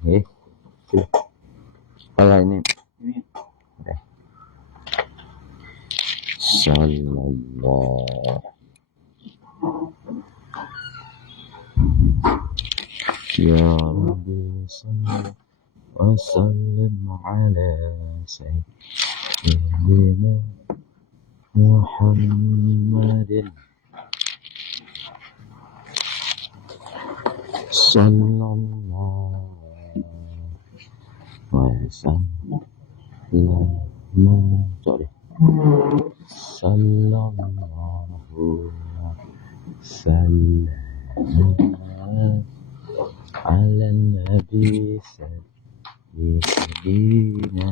Kalau ini sallallahu ya Rabbi salli wa sallim ala sayyidina Muhammadin sallallahu wa sallam sallallahu sallam ala nabi sayyidina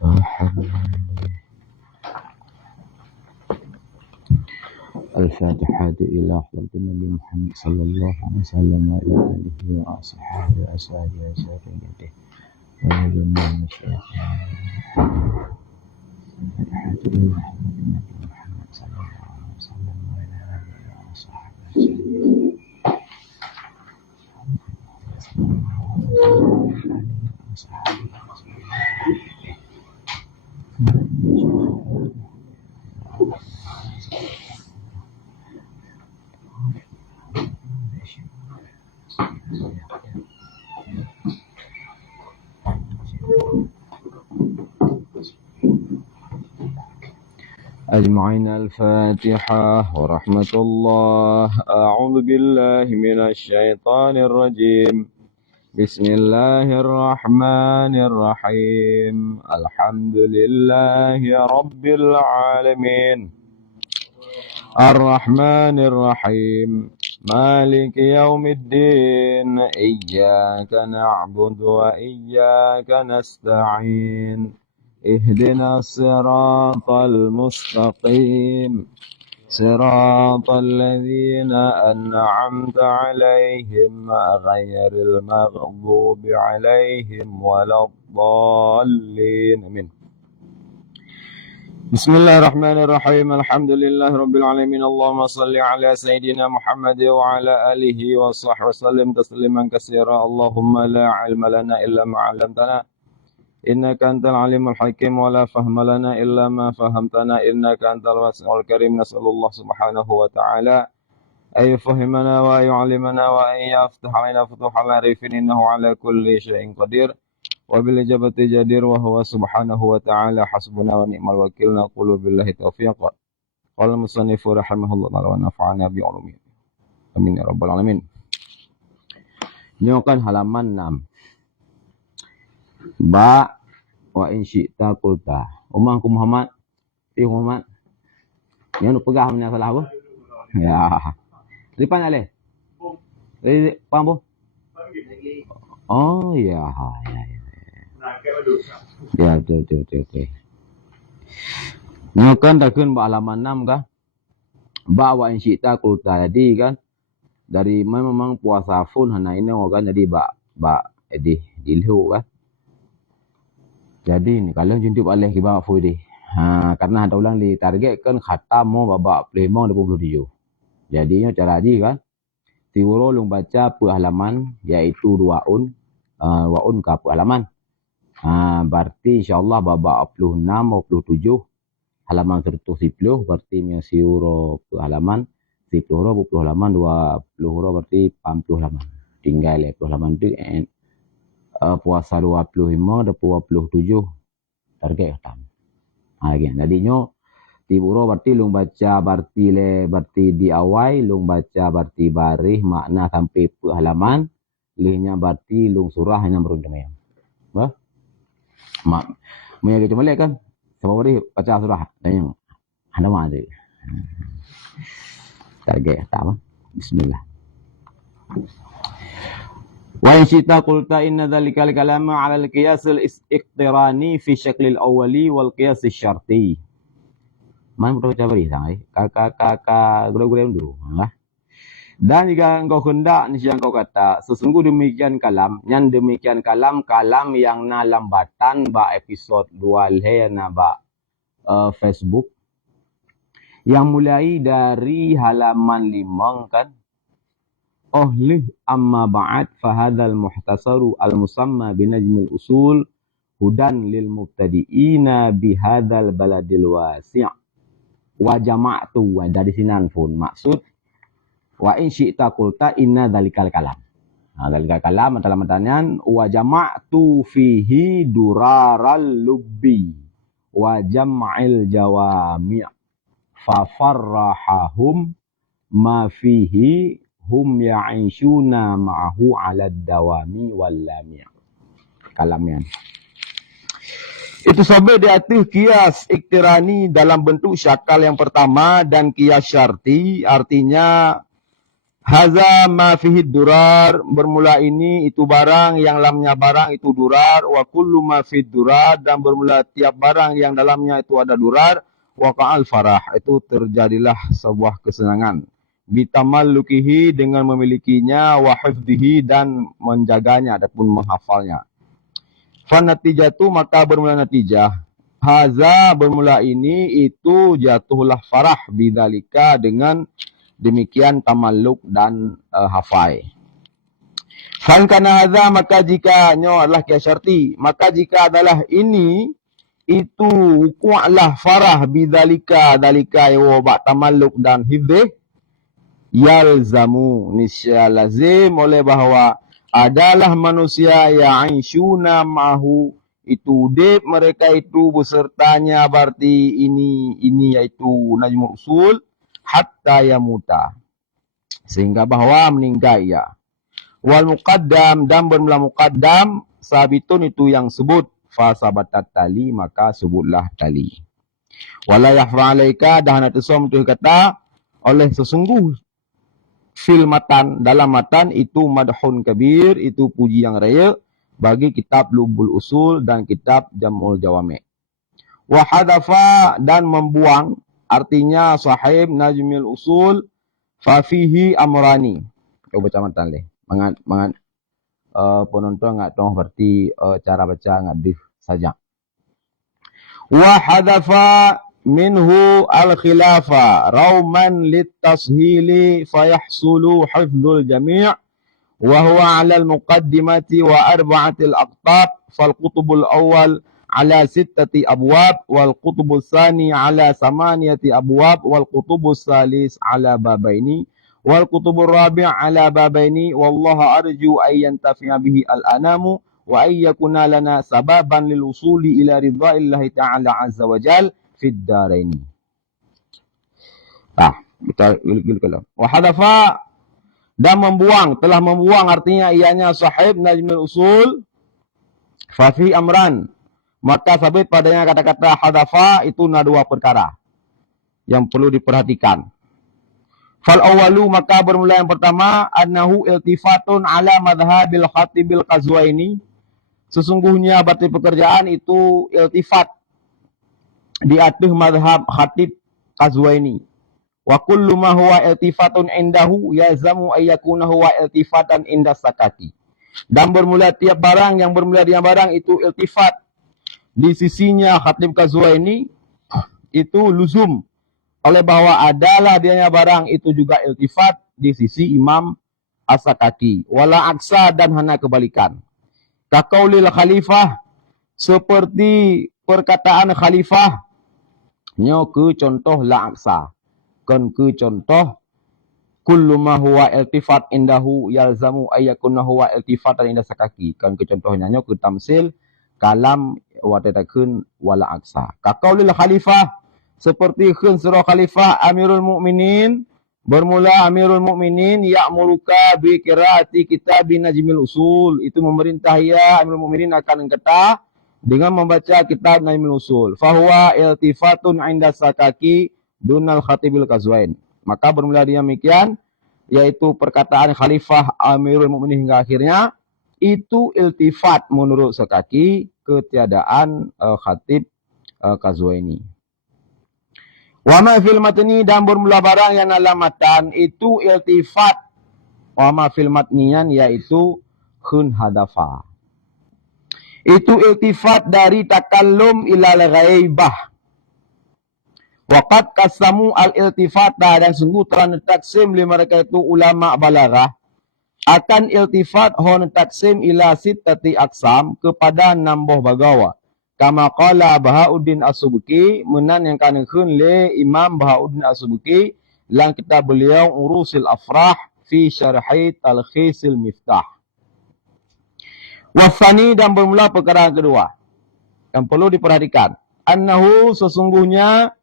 Muhammad. الفاتحة إلى حضرة النبي محمد صلى الله عليه وسلم وإلى آله وأصحابه وأزواجه وذريته وجميع المشايخ. الفاتحة إلى حضرة النبي محمد صلى الله عليه وسلم وإلى آله وأصحابه أجمعين. الفاتحة ورحمة الله. أعوذ بالله من الشيطان الرجيم. بسم الله الرحمن الرحيم. الحمد لله رب العالمين الرحمن الرحيم مالك يوم الدين إياك نعبد وإياك نستعين اهدنا الصراط المستقيم صراط الذين أنعمت عليهم غير المغضوب عليهم ولا الضالين. آمين. بسم الله الرحمن الرحيم. الحمد لله رب العالمين. اللهم صل على سيدنا محمد وعلى آله وصحبه وسلم تسليما كثيرا. اللهم لا علم لنا إلا ما علمتنا إنك أنت العليم الحكيم ولا فهم لنا إلا ما فهمتنا إنك أنت الواسع الكريم. نسأل الله سبحانه وتعالى أن يفهمنا وأن يعلمنا وأن يفتح علينا فتوح العارفين إنه على كل شيء قدير وبالإجابة جدير وهو سبحانه وتعالى حسبنا ونعم الوكيل. نقول بالله التوفيق. قال المصنف رحمه الله تعالى ونفعنا بعلومه. Amin ya rabbal alamin. Ini kan halaman 6. Ba wa in syi'ta qulta. Umangku Muhammad. Muhammad. Yang nak pegang mana salah apa? Ya. Lipan alih. Paham bu? Oh ya. Ya betul. Ini kan takun ba halaman 6 kah? Ba wa in syi'ta qulta. Jadi kan dari memang puasa fun hana ini kan jadi ba dilhu kan. Jadi ni kalau juntup alih kibar fudi. Karena ada ulang ditargetkan khatam mau babak 27. Jadinya cara haji kan tiwuro lung baca per halaman iaitu 2 waun ka per halaman. Berarti insyaallah babak 26 27 halaman 110 berarti siuro per halaman 10 huruf per halaman 20 huruf berarti 40 halaman. Tinggal 10 halaman tu puasa 25 dan 27 target khatam. Jadinya tiburo berarti lung baca berarti di awal lung baca berarti barih makna sampai per halaman lihnya berarti lung surah hanya berundang ya. Bah? Punya kita balik kan? Sebab beri baca surah dan yang halaman tu. Target khatam. Bismillah. Wa in syi'ta qulta inna dzalikal kalama 'ala al-qiyas al-iqtirani fi syakl al-awwali wal qiyas asy-syarti. Man baca beri sangai. Kakak gula-gula dulu. Dan jika engkau hendak niscaya engkau kata sesungguh demikian kalam yang na lambatan ba episod 2 na ba Facebook yang mulai dari halaman 5 kan Ohlih amma ba'd fahadhal muhtasaru al-musamma binajmil usul hudan lil mubtadi'ina bihadzal baladil wasi' wa jama'tu wa dari sinan pun maksud wa in syi'ta qulta inna dzalikal kalam. Dzalikal kalam dalam pertanyaan wa jama'tu fihi duraral lubbi wa jam'il jawami' fa farrahahum ma fihi hum ya'ishuna ma'ahu 'ala dawami wal lami'. Kalamnya itu sampai di atas kias iktirani dalam bentuk syakal yang pertama dan kias syarti artinya haza ma fihi durar bermula ini itu barang yang lamnya barang itu durar wa kullu ma fihi durar dan bermula tiap barang yang dalamnya itu ada durar waqa'al farah itu terjadilah sebuah kesenangan bitamallukihi dengan memilikinya wa hifdhihi dan menjaganya ataupun menghafalnya. Fanatijatu maka bermula natijah. Haza bermula ini itu jatuhlah farah bidzalika dengan demikian tamalluk dan hafai. Fan kana haza maka jika nyo adalah kias syarti, maka jika adalah ini itu wuqu'lah farah bidzalika dalika wa ba tamalluk dan hifdh yalzamu nisya lazim oleh bahwa adalah manusia yang ainsyuna ma'hu itu dep mereka itu besertanya berarti ini yaitu najmul usul hatta yamuta sehingga bahwa meninggal ya. Wal muqaddam dan bermula muqaddam sabitun itu yang sebut fa sabatat tali maka sebutlah tali. Wala yahfa alaika dah nak tesom tu kata oleh sesungguh fil matan dalam matan itu madhun kabir itu puji yang raya bagi kitab Lubul Usul dan kitab Jam'ul Jawami'. Wa hadafa dan membuang artinya sahib Najmil Usul fa fihi amrani. Kau baca matan leh. Mangat penonton enggak tahu berarti cara baca ngadif saja. Wa hadafa minhu al-khilafa rauman litashili fayahsulu hifdzul jami' wa huwa 'ala al-muqaddimati wa arba'atil aqtab fal qutbul awwal 'ala 6 abwab wal qutbus tsani 'ala 8 abwab wal qutbus tsalis 'ala babaini wal qutbur rabi' 'ala babaini wallahu arju ay yantafi'a bihi al-anamu wa ay yakuna lana sababan lil usuli ila ridha'illahi ta'ala 'azza wa jalla fid daraini. Kita kalau wa hadafa dan membuang telah membuang artinya ianya sahib Najmul Usul fa fi amran maka sabit padanya kata-kata hadafa itu ada dua perkara yang perlu diperhatikan. Fal awwalu maka bermula yang pertama annahu iltifatun ala madhhabil khatibil Qazwaini sesungguhnya berarti pekerjaan itu iltifat di atas mazhab khatib Qazwaini. Wa kullu ma huwa iltifatun indahu yazamu ayyakuna huwa iltifatan inda sakati. Dan bermula tiap barang yang bermula dengan barang itu iltifat di sisinya khatib Qazwaini itu luzum oleh bahwa adalah dianya barang itu juga iltifat di sisi Imam As-Sakaki. Wala aksa dan hana kebalikan. Kaqaulil khalifah seperti perkataan khalifah nyo ke contoh la aksa kan ke contoh kullu ma huwa iltifat indahu yalzamu ayyakuna huwa iltifatan inda sakaki kan ke contohnya nyo ke tamsil kalam watatakeun wala aksa kaqaulil khalifah seperti khun surah khalifah amirul mukminin bermula amirul mukminin ya'muruka bi qiraati kitab najmil usul itu memerintah ya amirul mukminin akan kata dengan membaca kitab Najmul Usul. Fahuwa iltifatun inda sakaki dunal khatibil Qazwain. Maka bermula demikian, yaitu perkataan Khalifah Amirul Mukminin hingga akhirnya, itu iltifat menurut Sakaki ketiadaan khatib Qazwaini. Wa ma fil matni dan bermula barang yang dalam matan itu iltifat. Wa ma fil matnian yaitu khun hadafa. Itu iltifat dari takallum ilal ghaibah. Waqad qasamu al-iltifata dan sungguh telah taksim li mereka itu ulama balaghah akan iltifat hon taksim ila sittati aksam kepada 6 bagawa. Kama qala Bahauddin As-Subki menan yang kana khun le Imam Bahauddin As-Subki dalam kitab beliau Urusil Afrah fi syarhi Talkhisil Miftah. Wasani dan bermula perkara kedua yang perlu diperhatikan. Annahu sesungguhnya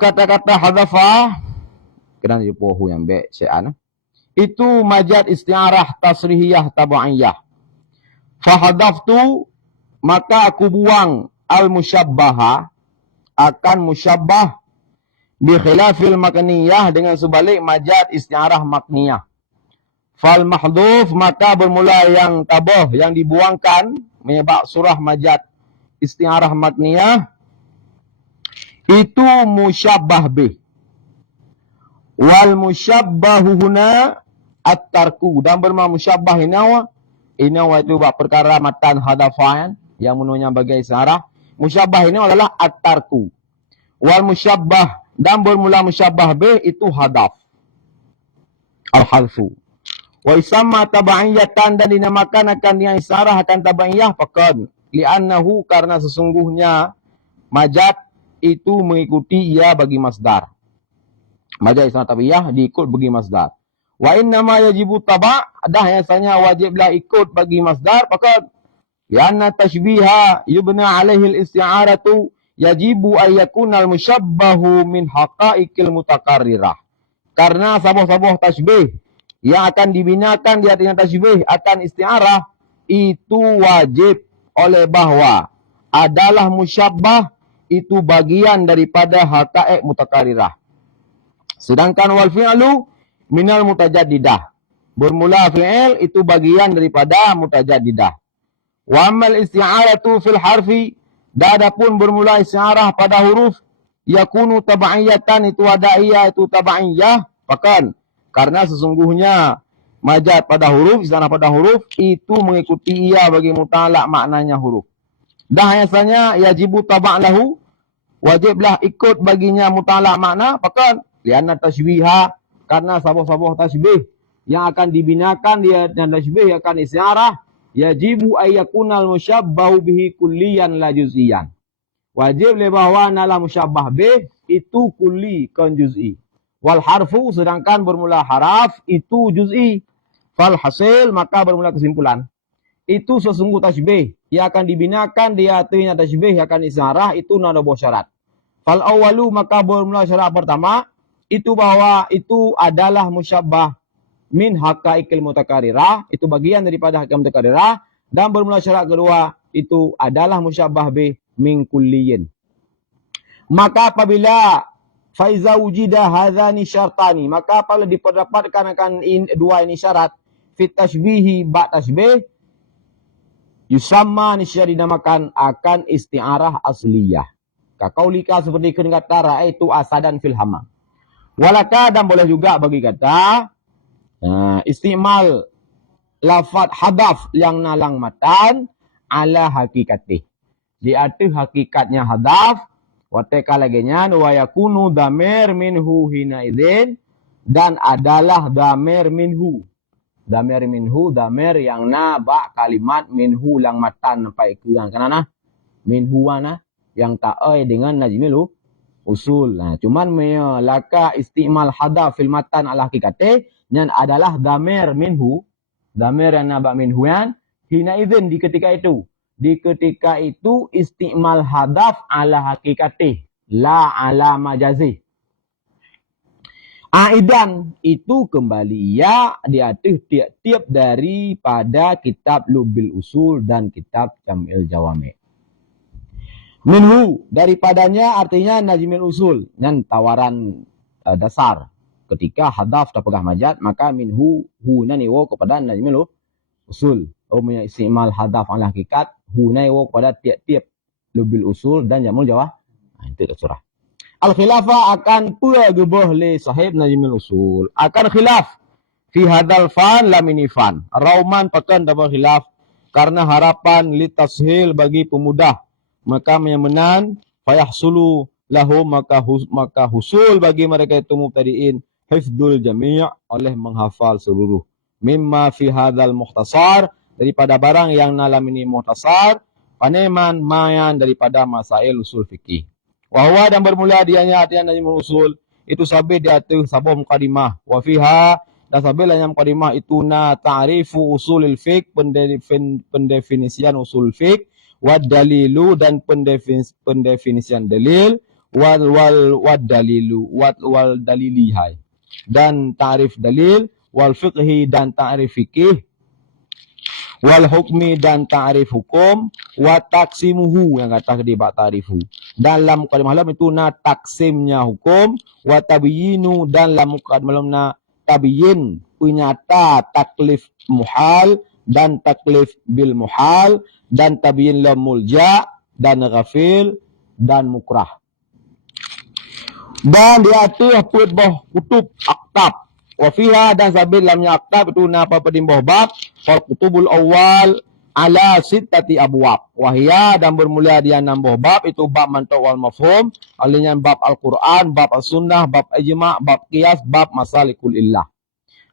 kata-kata hadafah kena jumpa yang baik syai'an itu majad isti'arah tasrihiyah tabu'iyah. Fahadaftu maka aku buang al-musyabbaha akan musyabbah bi khilafil makniyah dengan sebalik majad isti'arah makniyah. Fal mahdhuf maka bermula yang tabah yang dibuangkan menyebab surah majad isti'arah makniyah itu musyabbah bih. Wal musyabbahu huna at-tarku dan bermakna musyabbah inawa itu bab perkara matan hadafan yang menunya bagai isyarah. Musyabbah ini adalah at-tarku. Wal musyabbah dan bermula musyabbah bih itu hadaf. Al-hadfu. Wa isamma tabaiyatan dan dinamakan akan yang isyarah akan tabaiyah faqad li'annahu karena sesungguhnya majad itu mengikuti ia bagi masdar. Majad isyarah tabaiyah diikut bagi masdar. Wa innama yajibu taba' dah yang wajiblah ikut bagi masdar faqad lianna tashbiha yubna alaihi al-isti'aratu yajibu ay yakuna al-musyabbahu min haqa'iqil mutakarrirah. Karena sabuh-sabuh tasbih yang akan dibinakan di atas tasbih akan isti'arah itu wajib oleh bahwa adalah musyabbah itu bagian daripada haqa'iq mutakarrirah. Sedangkan wal fi'lu minal mutajaddidah. Bermula fi'il itu bagian daripada mutajaddidah. Wa amal isti'aratu fil harfi dadapun bermula isti'arah pada huruf yakunu tab'iyatan itu adaiyah itu tab'iyah bahkan karena sesungguhnya majad pada huruf isti'arah pada huruf itu mengikuti ia bagi mutalak maknanya huruf. Dah biasanya yajibu tab'lahu wajiblah ikut baginya mutalak makna bahkan lianna tashbiha karena sabuh-sabuh tasbih yang akan dibinakan dia dan tasbih akan isyarah yajibu ayyakunal musyabbahu bihi kulliyan la juz'iyan. Wajib le bahwa nala musyabbah bih itu kulli kan juz'i. Wal harfu sedangkan bermula haraf itu juz'i. Fal hasil maka bermula kesimpulan. Itu sesungguh tasbih yang akan dibinakan dia artinya tasbih yang akan isyarah itu ada dua syarat. Fal awalu maka bermula syarat pertama itu bahwa itu adalah musyabbah min haqa'iqil mutakarrirah itu bagian daripada haqa'iq mutakarrirah dan bermula syarat kedua itu adalah musyabbah bih min kulliyin. Maka apabila faiza wujida hadzani syartani maka apabila didapatkan akan dua ini syarat fit tashbihi ba tashbih yusamma nisya dinamakan akan isti'arah asliyah. Kaqaulika seperti kata raaitu asadan fil hammam. Walaka dan boleh juga bagi kata istimal lafad hadaf yang nalang matan ala hakikatih. Di atas hakikatnya hadaf wateka laginya wa yakunu damir minhu hina idzin dan adalah damir minhu. Damir minhu damir yang naba kalimat minhu lang matan sampai ke yang kanana minhu ana yang ta'ai dengan najmil usul. Nah, cuman laka istimal hadaf fil matan ala hakikatih yang adalah damir minhu, damir yang naba minhu yan hina idzin di ketika itu. Di ketika itu istimal hadaf ala hakikatih la ala majazih. Aidan itu kembali ya di atas tiap-tiap daripada kitab Lubil Usul dan kitab Jam'il Jawami'. Minhu daripadanya artinya najmil usul dan tawaran dasar. Ketika hadaf terpegah majad maka minhu huna niwo kepada najmil usul. Umumnya istimal hadaf ala hakikat huna niwo kepada tiap-tiap lubil usul dan jamul jawah. Itu surah. Al khilafah akan pula gebah li sahib najmil usul. Akan khilaf fi hadal fan la minifan. Rauman pakan dapat khilaf karena harapan li tashil bagi pemudah. Maka menyamenan fayahsulu lahum maka husul bagi mereka itu mubtadiin hifdzul jami' oleh menghafal seluruh. Mimma fi hadzal mukhtasar, daripada barang yang dalam ini mukhtasar, paneman mayan daripada masail usul fikih. Wa dan bermula dianya artian dari usul itu sabit di atas sabah mukadimah. Wa fiha dan sabila yang mukadimah itu na ta'rifu usulil fiqh, pendefinisian usul fiqh, wa dalilu dan pendefinisian dalil, wal dalilu wal dalilihai dan ta'rif dalil, wal fiqhi dan ta'rif fikih, wal hukmi dan ta'rif hukum, wa taksimuhu yang kata di bab ta'rifu. Dalam mukadimah malam itu na taksimnya hukum, wa tabyinu dan dalam mukadimah malam na tabyin penyata taklif muhal dan taklif bil muhal dan tabyin la mulja dan ghafil dan mukrah. Dan di atas putbah kutub aktab. Wafiha dan sabil lamnya aktab itu napa pedimbah bab. Fal kutubul awal ala sittati abwab. Wahia dan bermula dia nambah bab itu bab mantuk wal mafhum. Alinya bab Al-Quran, bab As-Sunnah, bab Ijma', bab Qiyas, bab Masalikul Illah.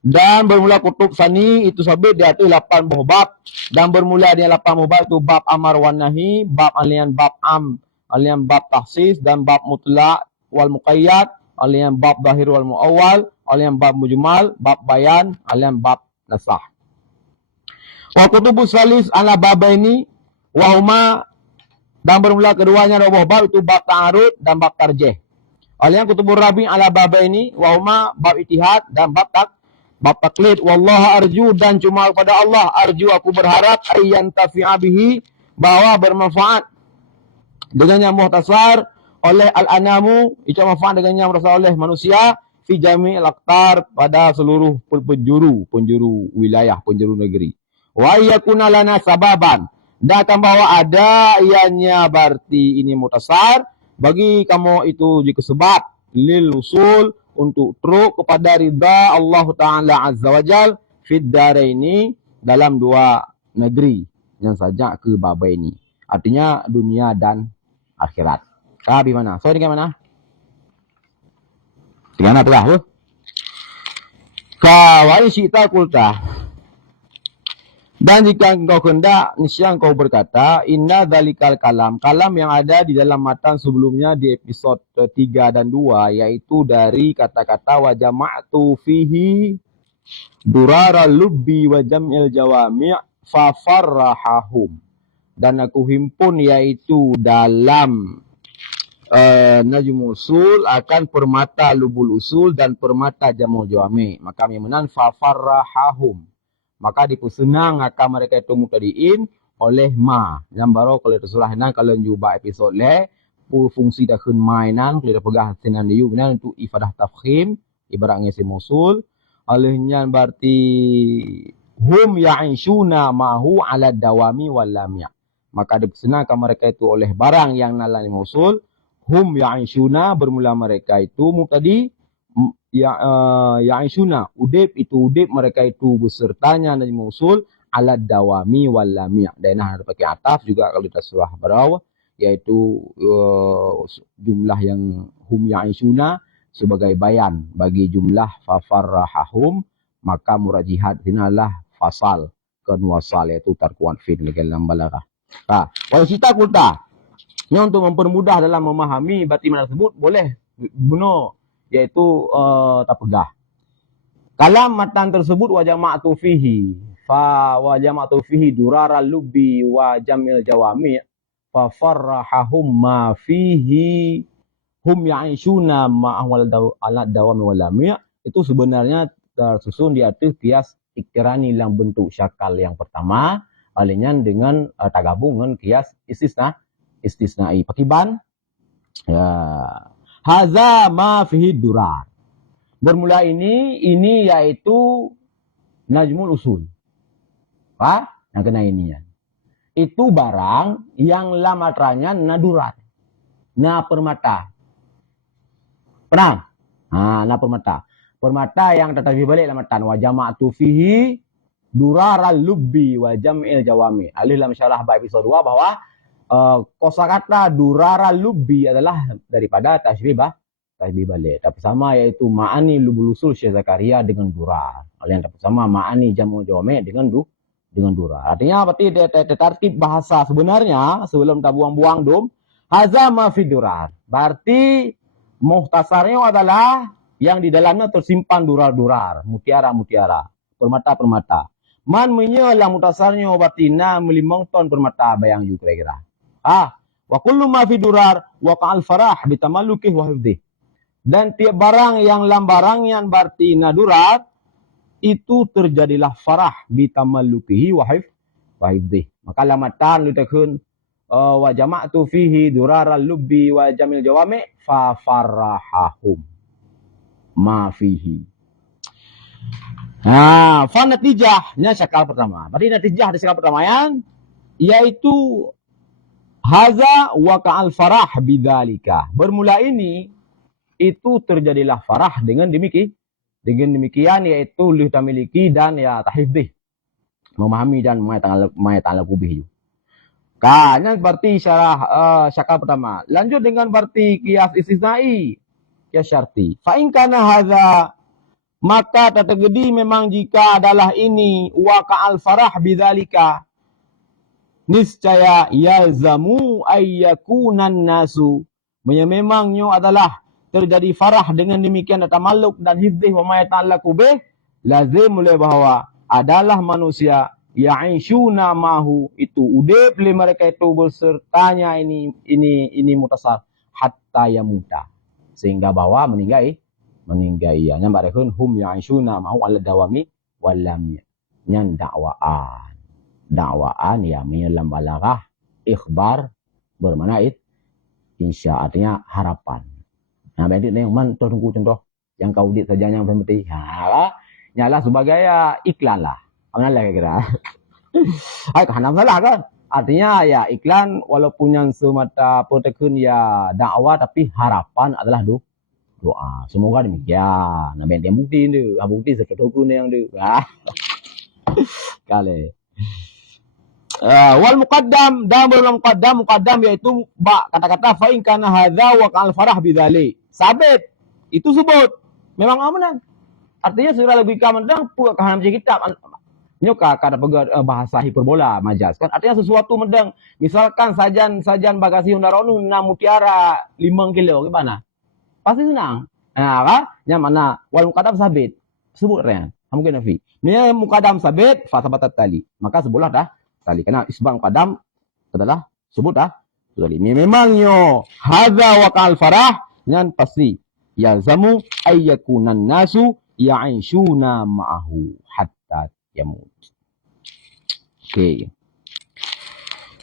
Dan bermula kutub sani itu sabil dia itu 8 buah bab. Dan bermula dia 8 buah bab itu bab amar wan nahi, bab alian bab am, alian bab tahsis dan bab mutlak wal muqayyad, alian bab zahir wal muawwal, alian bab mujmal, bab bayan, alian bab nasah. Wa kutubus salis ala babaini wa huma dan bermula keduanya dua bab itu bab ta'arud dan bab tarjih. Alian kutubur rabi ala babaini wa huma bab ijtihad dan bab taklid. Wallahu arju dan cuma kepada Allah arju aku berharap ayyan tafi'a bihi bahwa bermanfaat dengan yang muhtasar oleh al-anamu, itu manfaat dengan yang berasal oleh manusia fi jami'il aqtar pada seluruh penjuru wilayah, penjuru negeri. Wa yakuna lana sababan dan akan bawa ada ianya berarti ini muhtasar bagi kamu itu jika sebab lil usul untuk truk kepada ridha Allah Ta'ala Azza wa Jal fid daraini dalam dua negeri yang saja ke baba ini. Artinya dunia dan akhirat. Di mana? So di mana? Di mana telah? Kawai sita kulta. Dan jika engkau hendak, niscaya engkau berkata, inna dzalikal kalam. Kalam yang ada di dalam matan sebelumnya di episod 3 dan 2, yaitu dari kata-kata wa jama'tu fihi durara lubbi wa jam'il jawami' fa farrahahum. Dan aku himpun yaitu dalam Najmul Usul akan permata lubul usul dan permata jamul jawami. Maka menan fa farrahahum. Maka dipersenang akan mereka itu mutadiin oleh ma. Yang baru kalau tersurah nan kalau jumpa episod le fungsi dah kun mainan kalau pegah sinan diu benar untuk ifadah tafkhim ibaratnya si musul. Olehnya berarti hum ya'ishuna mahu ala dawami wal lamya. Maka dipersenang akan mereka itu oleh barang yang nalani musul. Hum ya'ishuna bermula mereka itu mutadi ya'ishuna udib itu udib mereka itu besertanya dan musul ala dawami wal lamia. Dan ada pakai ataf juga kalau kita surah baraw yaitu jumlah yang hum ya'ishuna sebagai bayan bagi jumlah fa farrahahum, maka murajihat dinalah fasal kenuasal yaitu tarkuan fi'il dalam balaghah. Kalau kita kulta ini untuk mempermudah dalam memahami batiman tersebut boleh bunuh yaitu tak pegah. Kalam matan tersebut wa jama'tu fihi fa wa jama'tu fihi durara lubbi wa jamil jawami' fa farrahahum ma fihi hum ya'ishuna ma'awal ala dawami wal lami'. Itu sebenarnya tersusun di atas kias iktirani dalam bentuk syakal yang pertama alinya dengan tagabung dengan kias istisnai pakiban ya haza ma fihi durar. Bermula ini yaitu Najmul Usul. Yang kena ini ya. Itu barang yang lamatranya nadurat. Na permata. Pernah? Na permata. Permata yang tetapi balik lamatan wa jama'tu fihi duraral lubbi wa jam'il jawami. Alih dalam syarah bab episode 2 bahwa kosakata durara lubbi adalah daripada tasyribah tasbih balik. Dapat sama iaitu ma'ani lubul usul Syekh Zakaria dengan durar. Yang dapat sama ma'ani jam'ul jawami' dengan durar. Artinya berarti tertib bahasa sebenarnya sebelum tak buang-buang dum. Haza ma fi durar. Berarti muhtasarnya adalah yang di dalamnya tersimpan durar-durar, mutiara-mutiara, permata-permata. Man menyelang mutasarnya batina melimong ton permata bayang you kira-kira. Wa kullu ma fi durar wa qa'al farah bitamalluki wa hifdhi. Dan tiap barang yang lambarang yang batina durar itu terjadilah farah bitamallukihi wa hifdhi. Maka lamatan lutakun wa jama'tu fihi duraral lubbi wa jamil jawami fa farahahum ma fihi. Fa natijahnya syakal pertama. Berarti natijah di syakal pertama yaitu haza wa ka'al farah bidzalika. Bermula ini itu terjadilah farah dengan demikian yaitu lih tamiliki dan ya tahifdih. Memahami dan ma'ta'alakubihi. Karena berarti syakal pertama. Lanjut dengan berarti qiyas istisnai, qiyas syarti. Fa in kana hadza, maka terjadi memang jika adalah ini waqa'al farah bidzalika, niscaya yalzamu ayyakunan nasu, memangnya adalah terjadi farah dengan demikian tamalluq dan hifdzih wa ma yata'allaqu bih, lazim mulai bahwa adalah manusia ya'ishuna mahu, itu udip li mereka itu bersertanya ini mutasar hatta yamuta, sehingga bahwa meninggal ia. Yang barekun hum ya'ishuna mahu ala dawami walam nyan dakwaan ya menyelam balaghah ikhbar bermakna insya, artinya harapan. Nah, berarti yang man tunggu contoh yang kau dit saja yang penting. Nyala sebagai iklan lah. Apa lah kira-kira? Karena salah kan? Artinya ya iklan walaupun yang semata protekun ya dakwah, tapi harapan adalah doa. Semoga demikian. Nah, yang bukti tu, bukti sesuatu yang tu. Kali. Wal muqaddam, dan belum muqaddam yaitu kata-kata fa in kana hadza wa qal farah bidzalik. Sabit itu sebut memang amanah. Artinya surah logika mendang puak kaham kitab nyoka kada pegat bahasa hiperbola majaz kan, artinya sesuatu mendang misalkan sajan bagasi undaronu na mutiara 5 kilo gimana pasti senang. Nah yang mana wal muqaddam sabit sebut ren mungkin nafi ni muqaddam sabit fa sabatat tali, maka sebutlah dah tali karena isbang qadam adalah sebut dah tali. Ni memangnya hadza wa qal farah yang pasti yalzamu ayyakunan nasu ya'ishuna ma'ahu hatta yamut. Okey.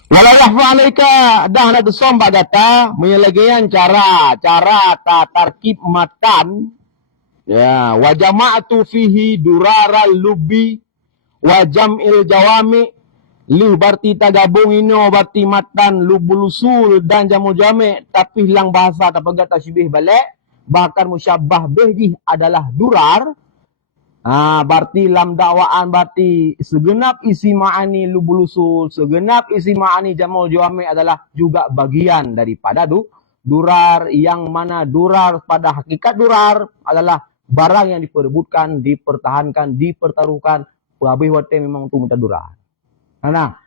Walau alaika dah nak somba data menyelegian cara tarkib matan ya wa jama'tu fihi duraral lubbi wa jam'il jawami li berarti tagabung ino berarti matan lubul usul dan jamul jami', tapi hilang bahasa tapagat tasybih balik bahkan musyabbah bih adalah durar. Berarti lam dakwaan berarti segenap isi ma'ani lubul usul, segenap isi ma'ani jamul jami' adalah juga bagian daripada durar, yang mana durar pada hakikat durar adalah barang yang diperebutkan, dipertahankan, dipertaruhkan. Habis wate memang tu minta durar. Nah,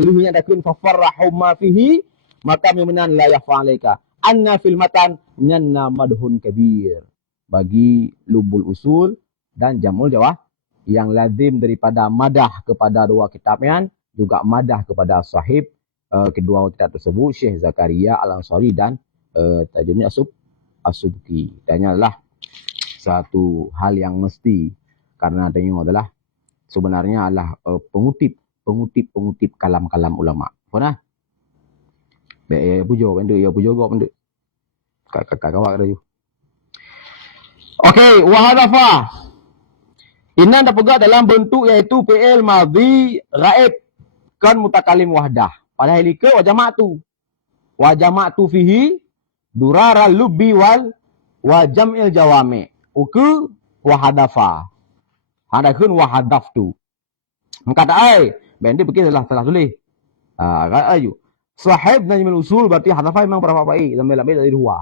luhnya dakun fafarrahu ma fihi, maka memenan la yafa'alaika anna fil matan nyanna madhun kabir, bagi lubul usul dan jamul jawah yang lazim daripada madah kepada dua kitabnya, juga madah kepada sahib kedua kitab tersebut Syekh Zakaria Al-Ansari dan tajudnya As-Subki. Dan adalah satu hal yang mesti, karena tengok adalah sebenarnya adalah pengutip kalam-kalam ulama. Pernah? Ya pujo kok pendek. Kakak kawak dah. Okey, wa hadafa. Ini anda pegang dalam bentuk iaitu fi'il madhi ghaib kan mutakalim wahdah. Pada hal ke wa jama'tu fihi duraral lubbi wal wa jam'il jawami. Uku wa hadafa. Hadakun wa hadaftu. Kata ai bendi pergi telah tulis. Ayu. Sahib najmul usul berarti hadafa memang berapa baik, sambil ambil dari dua.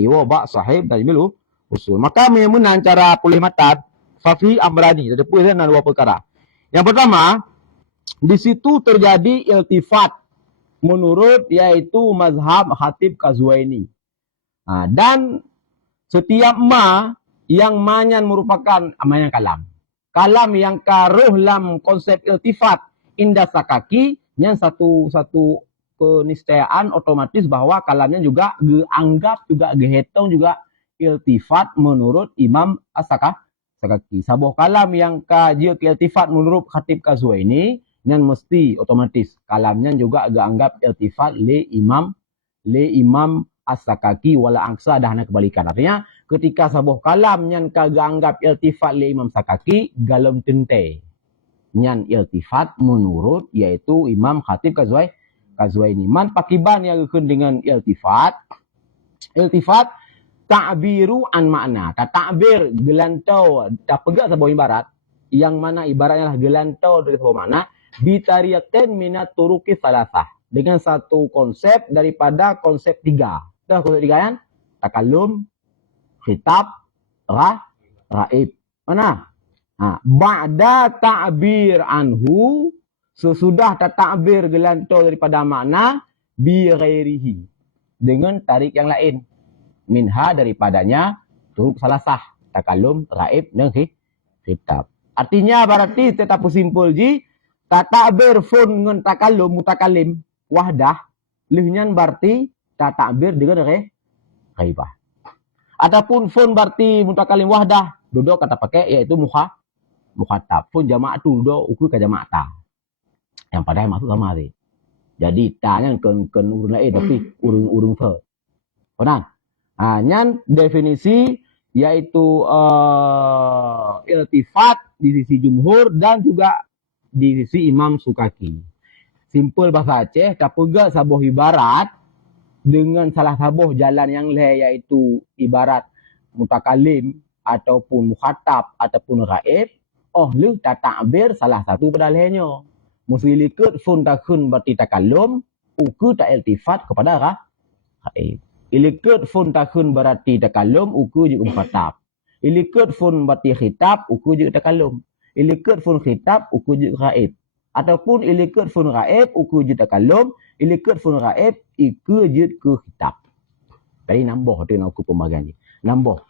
Iwa ba sahib Najmul Usul. Maka menang cara pulih matan fafi amrani. Ada pun dua perkara. Yang pertama, di situ terjadi iltifat menurut yaitu mazhab Khatib Kazwaini. Dan setiap ma yang manyan merupakan manyan kalam. Kalam yang karuh lam konsep iltifat indah sakaki yang satu keniscayaan otomatis bahwa kalamnya juga dianggap juga dihitung juga iltifat menurut Imam As-Sakaki. Sabuh kalam yang kaji iltifat menurut Khatib Kazwaini yang mesti otomatis kalamnya juga dianggap iltifat le Imam As-Sakaki wala angsa dah nak kebalikan. Artinya ketika sabuh kalam yang kaganggap iltifat le Imam Sakaki galem tente yang iltifat menurut yaitu Imam Khatib Kazwaini. Man pakiban yang dengan iltifat ta'biru an makna. Ta'bir gelantau tak pegak sebuah ibarat yang mana ibaratnya lah gelantau dari sebuah makna bitariyatin minat turuki salasah dengan satu konsep daripada konsep tiga. Dah konsep tiga kan? Takalum, khitab, raib. Mana? Ba'da ta'bir anhu, sesudah ta'bir gelantau daripada makna bi ghairihi dengan tarik yang lain. Minha daripadanya turuk salasah, takalum, raib dan khitab. Artinya berarti tetap simpul ji ta'bir fun dengan takalum mutakalim wahdah lihnya berarti ta'bir dengan ghaibah. Adapun fun berarti mutakalim wahdah duduk kata pakai yaitu mukhatab. Fun jamaah tu duduk ukur ke jamaah ta. Yang padahal maksud sama ni. Jadi tanya kan urun lain tapi urung fe. Benar? Nyan definisi yaitu iltifat di sisi jumhur dan juga di sisi Imam Sukaki. Simpel bahasa Aceh, tak pegak sabuh ibarat dengan salah sabuh jalan yang lain yaitu ibarat mutakalim ataupun mukhatab ataupun ghaib. Lu tak ta'bir salah satu pada lainnya. Mesti likut fun takun berarti takalum, uku tak iltifat kepada ghaib. Ilikut fun takun berarti takalum, uku juga mukhatab. Ilikut fun berarti khitab, uku juga takalum. Ilikut fun khitab, uku juga ghaib. Ataupun ilikut fun ghaib, uku juga takalum. Ilikut fun ghaib, uku juga khitab. Tadi nambah tu nak uku pembagian ni. Nambah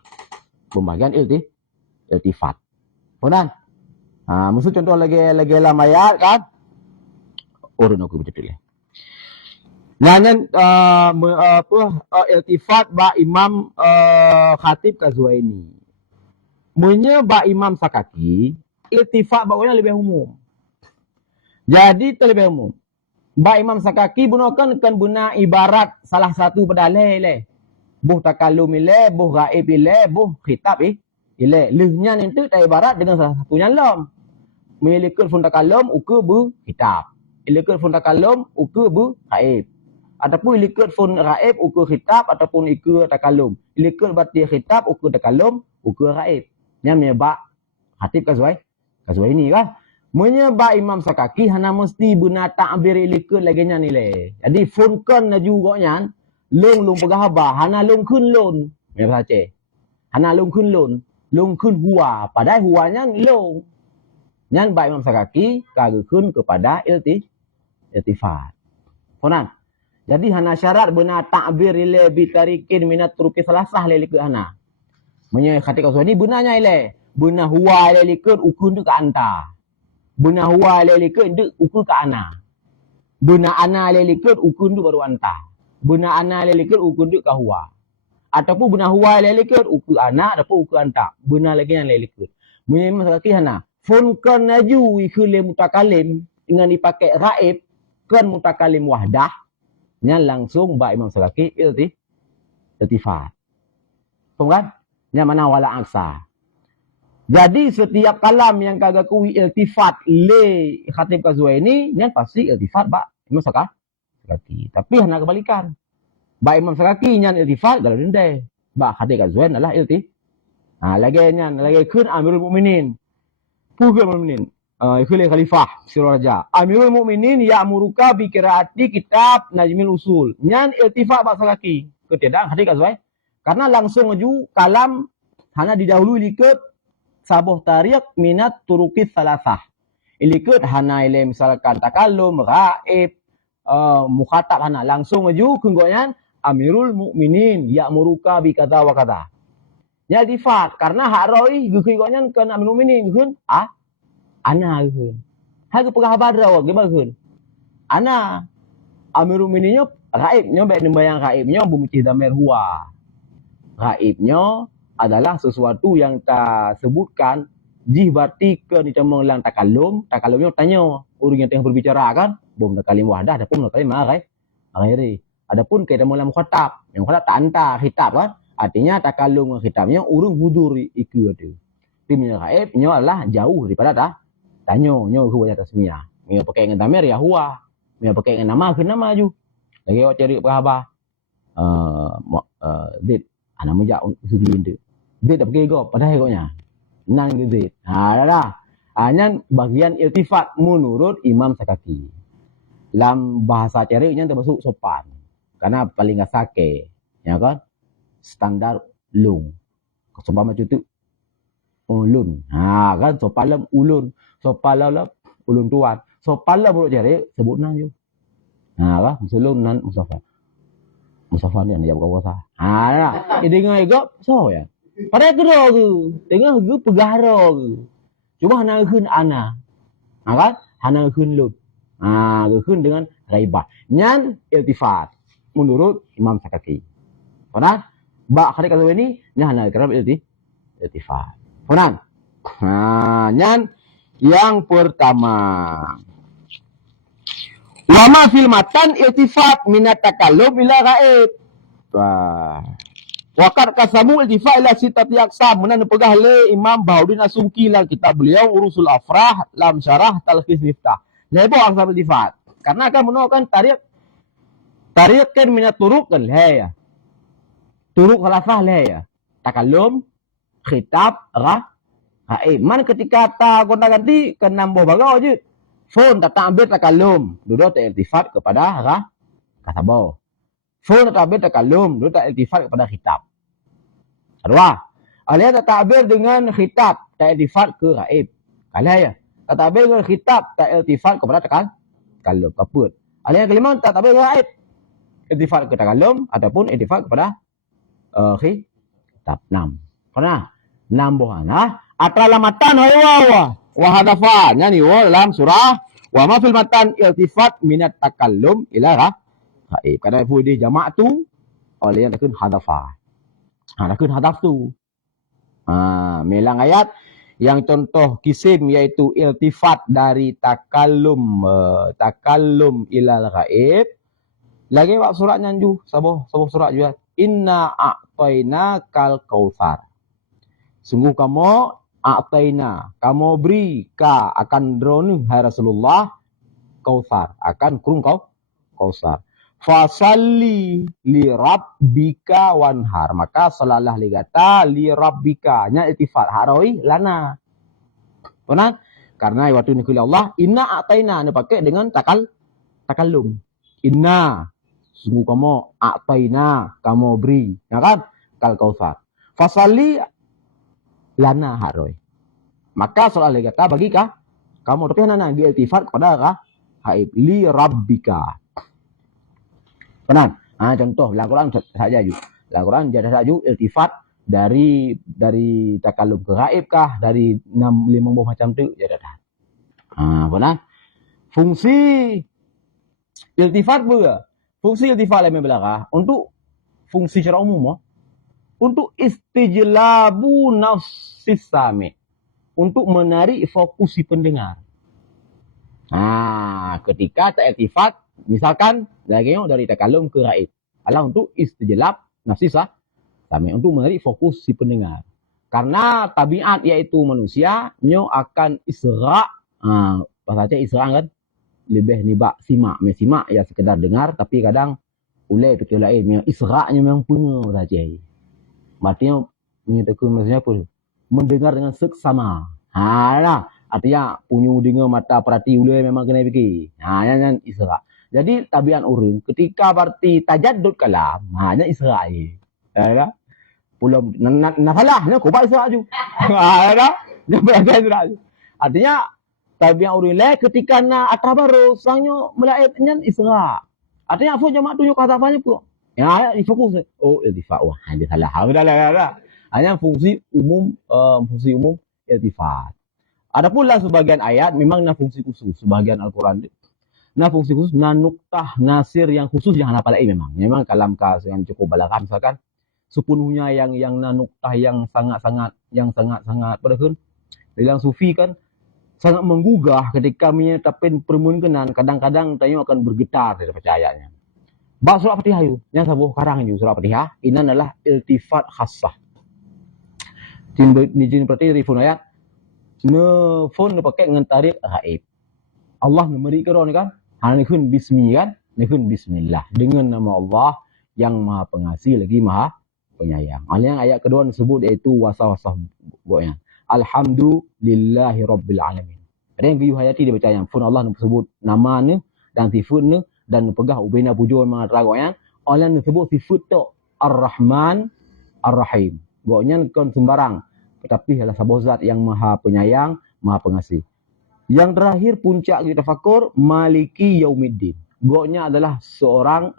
pembagian iltifat. Benar? Maksud contoh lagi dalam ayat kan? Urun aku betul ya. Nangan iltifat ba Imam Khatib Kazwaini. Munnya ba Imam Sakaki, iltifat bawanya lebih umum. Jadi terlebih umum. Ba Imam Sakaki gunakan guna ibarat salah satu pedalai le. Buh takalum ile, buh ghaib ile, buh khitab ile. Lehnya itu tak ibarat dengan salah satunya lam. Milikul fun takalum uku bu khitab. Ilikut fun takalum uku bu ghaib. Ataupun ilikut fun ghaib uku khitab ataupun iku takalum. Ilikut berarti khitab uku takalum uku ghaib. Yang menyebab Khatib Kazwaini kah? Menyebab Imam Sakaki hana mesti guna ta'bir ilikut lagi nya nilai. Jadi fun kan juga nya long pegah ba hana long kun lon. Ya baca. Hana long kun lon, long kun huwa. Padahal huwanya long. Yang ba Imam Sakaki kagukun kepada iltifat. Faham? Jadi hana syarat benar ta'bir ile bitarikin minat turuki salasah le likut hana. Menye Khatib Kazwaini benarnya ile. Benar huwa ile likut ukun tu ke anta. Benar huwa ile likut tu ukun ke ana. Benar ana ile likut ukun tu baru anta. Benar ana ile likut ukun tu ke huwa. Ataupun benar huwa ile likut ukun ana ataupun ukun anta. Benar lagi yang ile likut. Menye Imam Sakaki hana. Funkan naju ikule mutakalim dengan dipakai raib kan mutakalim wahdah yang langsung ba Imam Sakaki iltifat. Faham kan? Yang mana wala aksa. Jadi setiap kalam yang kagakui iltifat le Khatib Kazwaini yang pasti iltifat ba Imam Sakaki. Tapi hanya kebalikan. Ba Imam Sakaki yang iltifat kalau dendai. Ba Khatib Kazwaini adalah iltifat. Lagi kun Amirul Mukminin. Pugil Mukminin. Ikhli Khalifah Sirul Raja. Amirul Mukminin ya'muruka bi qiraati kitab Najmul Usul. Nyan iltifat ba Sakaki. Ketiadaan Khatib Kazwaini. Karena langsung aju kalam hana didahului likut sabuh tariq minat turukis salasah. Likut hana ile misalkan takallum, ghaib, mukhatab hana langsung aju kenggoyan Amirul Mukminin ya'muruka bi kadza wa kadza. Ya difat karena hak roi geukeunyan kan Amirul Mukminin geun ana geun. Ha ge pegah badra ge bageun. Ana Amirul Mukminin ghaibnya baik nembayang ghaibnya bumuci damir huwa. Ghaibnya adalah sesuatu yang tak sebutkan jih berarti ke ni cuma lang takallumnya tanya orang yang tengah berbicara kan bom kalim wahdah adapun kalim ghairi. Adapun kita mula mukhatab, yang mukhatab tak hantar khitab kan. Artinya takallum dengan khitabnya urung hudur iku tu. Timnya ghaibnya adalah jauh daripada tanya nya ke wajah tasmiyah. Dia pakai dengan damir ya huwa. Dia pakai dengan nama ke nama ju. Lagi awak cari apa? Zid. Ana mujak sugilin tu. Zid tak pakai go padahal koknya. Nan ke zid. Dah. Hanya bagian iltifat menurut Imam Sakaki. Dalam bahasa cariknya termasuk sopan. Karena paling gak sake, ya kan? Standar lung. Sopan macam tu, ulun. Kan? Sopalam ulun. Sopalam ulun tuan. Sopalam menurut cari, sebut nan je. Kan? Musulun nan Mustafa. Mustafa ni yang buka puasa. Dah. Dengar juga, so ya. Padahal kera ke. Dengar ke pegara ke. Cuma hana keun ana. Kan? Hana keun lun. Keun dengan raibah. Nyan iltifat. Menurut Imam Sakaki. Pernah? Bak hari kata ini, nyan kerap iltifat. Pernah? Nyan yang pertama. Wama fil matan iltifat minat takallum ila ghaib. Waqad kasamu iltifat ila sitati aqsam. Menan pegah le Imam Bahaudin Asumki dalam kitab beliau Urusul Afrah lam syarah talqis miftah. Lebo aqsam iltifat. Karena akan menunjukkan Tariq kan minat turuk kan ya. Turuk khalafah ya. Takallum, khitab, ghaib. Man ketika ta gonta ganti ke nambah bagau je. Phone tak ambil takallum, duduk tak iltifat kepada kasabau. Phone tak ambil takallum, duduk tak iltifat kepada khitab. Kedua, alih tak ambil dengan khitab, tak iltifat ke ghaib. Alih ya. Tak ambil dengan khitab, tak iltifat kepada takallum, kaput. Alih yang kelima tak ambil ghaib. Iltifat ke takallum ataupun iltifat kepada khitab. 6. Pernah? 6 bohana. Atralamatan hawa wa hadafa. Yani dalam surah wa ma fil matan iltifat minat takallum ila ghaib. Kada fudi jamak tu oleh yang takun hadafa. Takun hadaf tu. Melang ayat yang contoh kisim yaitu iltifat dari takallum ila ghaib. Lagi wak surat nyanju, sabuh surat juga. Inna a'tayna kal kautsar. Sungguh kamu a'tayna, kamu beri ka akan drone hai Rasulullah kautsar, akan kurung kautsar. Fasalli li rabbika wanhar. Maka salalah li kata li rabbika nya iltifat haroi lana. Benar? Karena waktu ni kuliah Allah inna a'tayna ni pakai dengan takallum. Inna sungguh kamu a'tayna, kamu beri, ya kan? Kal kautsar. Fasalli lana haroi. Maka soal lagi kata bagi kah? Kamu tapi nana dia iltifat kepada ghaib li rabbika. Benar? Contoh dalam Quran saja ju. Dalam Quran dia ada ju iltifat dari takallum ke ghaib kah? Dari 5 macam tu dia ada. Benar? Fungsi iltifat pula. Fungsi iltifat dalam belakang untuk fungsi secara umum untuk istijlabu nafsis sami, untuk menarik fokus si pendengar. Ketika tak iltifat, misalkan lagi dari takallum ke ghaib, adalah untuk istijlab nafsis sami, untuk menarik fokus si pendengar. Karena tabiat yaitu manusia nyo akan isra, pasal isra kan lebih nibak simak ya sekedar dengar tapi kadang ulai betul lain memang isra-nya memang punya saja. Artinya menyatakan maksudnya apa? Mendengar dengan seksama. Lah artinya punya dengar mata perhati ulai memang kena fikir. Yang isra. Jadi tabiat orang ketika berarti tajaddud kalam, hanya isra je. Ya kan? Pulau nafalah ni ko ba seraju. Ada? Dia berada seraju. Artinya tabiat orang lain ketika na atabaru sangnya melaitnya isra. Artinya apa jamak tunjuk kata apanya pun. Ya, fokus. Oh, iltifat. Wah, dia salah. Dah. Hanya fungsi umum iltifat. Adapun lah sebagian ayat memang na fungsi khusus. Sebagian Al-Quran na fungsi khusus, na nuktah nasir yang khusus yang hana palai memang. Memang kalam kas yang cukup balaghah misalkan sepenuhnya yang na nuktah yang sangat-sangat padahal dalam sufi kan sangat menggugah ketika menyetapkan permungkinan kadang-kadang tanya akan bergetar dari percayaannya. Bab surah Fatihah itu yang sabuh karang itu surah Fatihah ini adalah iltifat khassah. Nijin berarti rifun ayat ne phone ne pakai dengan tarik gaib. Allah memberi kira ni kan hanihun bismi kan nihun bismillah dengan nama Allah yang maha pengasih lagi maha penyayang. Yang ayat kedua disebut iaitu wasah-wasah buatnya. Alhamdulillahi rabbil alamin. Ada yang biu hayati dia baca yang fun Allah disebut nama ni dan sifat ni dan pegah ubina pujuan mengataragonya. Allah disebut sifat tu Ar-Rahman Ar-Rahim. Buatnya kan sembarang tetapi adalah sabah zat yang maha penyayang, maha pengasih. Yang terakhir puncak kita tafakur Maliki Yaumiddin. Buatnya adalah seorang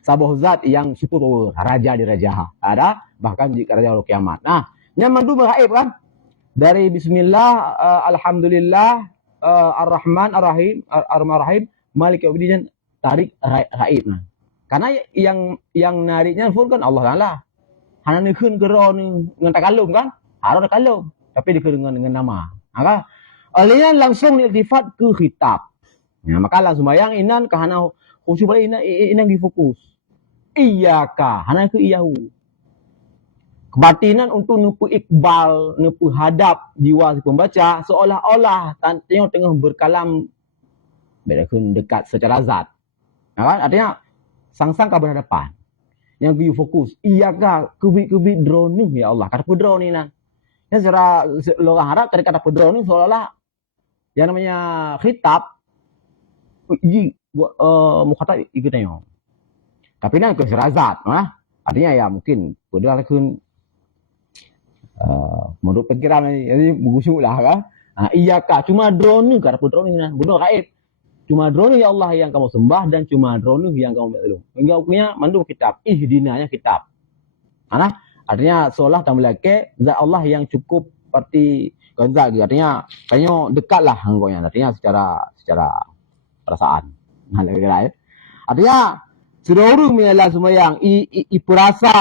sabah zat yang super raja di raja. Ada bahkan jika raja al kiamat. Nah, yang mandu gaib kan? Dari bismillah, alhamdulillah, ar-Rahman ar-Rahim, ar-Rahim, Malik Yaumiddin tarik gaib. Nah. Karena yang nariknya pun kan Allah Taala. Hana ni keun gero ni dengan takalum kan? Harus takalum, tapi dikeun dengan nama. Maka olehnya langsung iltifat ke khitab. Ya, maka langsung bayang inan ke hana khusyuk balik inan difokus. Iyaka, hana ke iyahu. Kebatinan untuk nupu ikbal, nupu hadap jiwa si pembaca seolah-olah tengah berkalam dekat secara zat. Ya, kan? Artinya sang-sang ke berhadapan. Yang view fokus. Iyaka kubik drone ya Allah. Kata drone ni nan. Ya secara orang Arab kata drone ni seolah-olah yang namanya khitab mukhatab ikutnya. Tapi nan ke serazat, artinya ya mungkin padahal kun menurut pikiran ini begusuklah kan. Iyaka cuma drone ni kata drone ni nan. Benar gaib. Cuma drone ya Allah yang kamu sembah dan cuma drone yang kamu berlindung. Hingga punya mandu kitab. Ihdinanya kitab. Artinya seolah tak melaki zat Allah yang cukup seperti konzal. Artinya kayaknya dekatlah engkaunya. Artinya secara perasaan. Artinya seluruh ialah semua yang perasa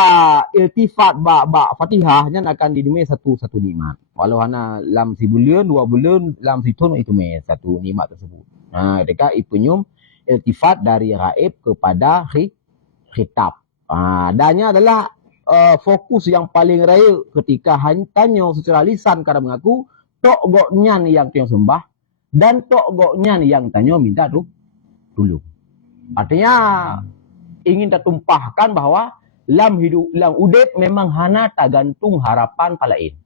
iltifat bak Fatihah nya akan didumai satu nikmat. Walau hana dalam 1 bulan, 2 bulan, dalam situn itu satu nikmat tersebut. Ketika ipunyum iltifat dari gaib kepada khitab. Adanya adalah fokus yang paling raya ketika tanya secara lisan kadang mengaku tok goknyan yang tiang sembah dan tok goknyan yang tanya minta dulu. Artinya ingin tertumpahkan bahwa lam udip memang hana tak gantung harapan palain.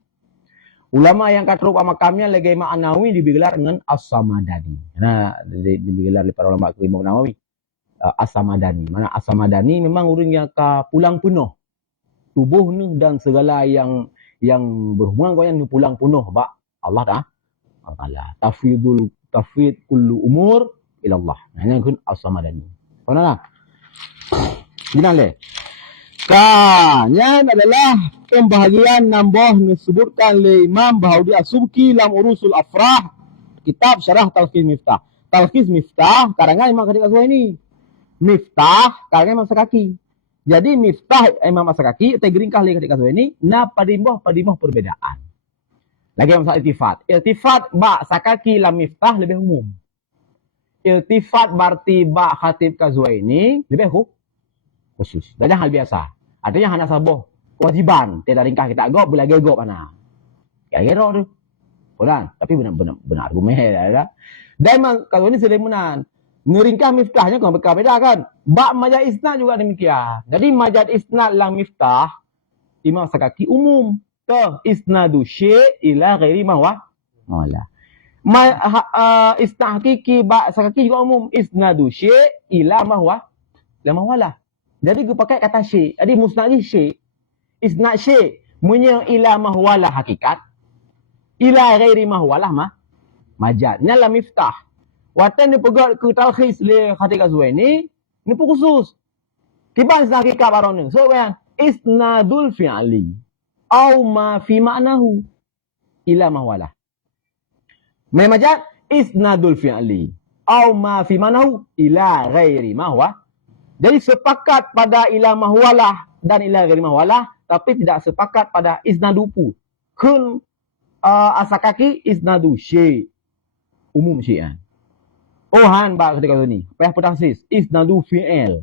Ulama yang kata rupa makamnya lagi ma'anawi digelar dengan As-Samadani. Nah, digelar oleh para ulama Imam Nawawi. As-Samadani. Mana As-Samadani memang orang yang pulang penuh. Tubuh ni dan segala yang berhubungan dengan yang pulang penuh. Allah Ta'ala. Tafwid kullu umur ilallah. Nah, ini kan As-Samadani. Mana lah? Gimana? Kanya adalah pembahagian nambah disebutkan oleh Imam Bahaudi As-Subki dalam Urusul Afrah, kitab Syarah Talqis Miftah. Talqis Miftah karangan Imam As-Sakaki ini. Miftah karangan Imam As-Sakaki. Jadi Miftah Imam As-Sakaki tegringkah lagi ketika ini na padimah perbedaan. Lagi masalah iltifat. Iltifat ba Sakaki lam Miftah lebih umum. Iltifat berarti ba Khatib Kazuwaini lebih khusus. Dan hal biasa. Artinya hanya sabuh kewajiban. Tidak ringkah kita agak, boleh gegok mana. Kira-kira tu. Benar. Tapi benar argumen. Dan kalau ini selimunan. Ngeringkah miftahnya kalau berbeda kan. Bak majad isnad juga demikian. Jadi majad isnad lang miftah. Imam Sakaki umum. Tuh. Isnadu syek ila ghairi mawah. Mawala. Isnad hakiki bak Sakaki juga umum. Isnadu syek ila mawah. La mawalah. Jadi dia pakai kata syekh. Jadi musnad ni syekh. Isnad syekh. Munya ila mahwalah hakikat. Ila ghairi mahwalah majaz. Ni lah miftah. Watan dia pegat ke talkhis le Khatib Ghazwini. Ni pun khusus. Kiban isnad hakikat barang ni. So, kan? Isnadul fi'ali. Au ma fi ma'nahu. Ila mahwalah. Mai majaz. Isnadul fi'ali. Au ma fi ma'nahu. Ila ghairi mahwalah. Jadi sepakat pada ila mahwalah dan ila ghairi mahwalah, tapi tidak sepakat pada isnadupu. Kun asakaki isnadu syekh. Umum syekh. Oh han ba ketika ni. Payah petangsis isnadu fi'il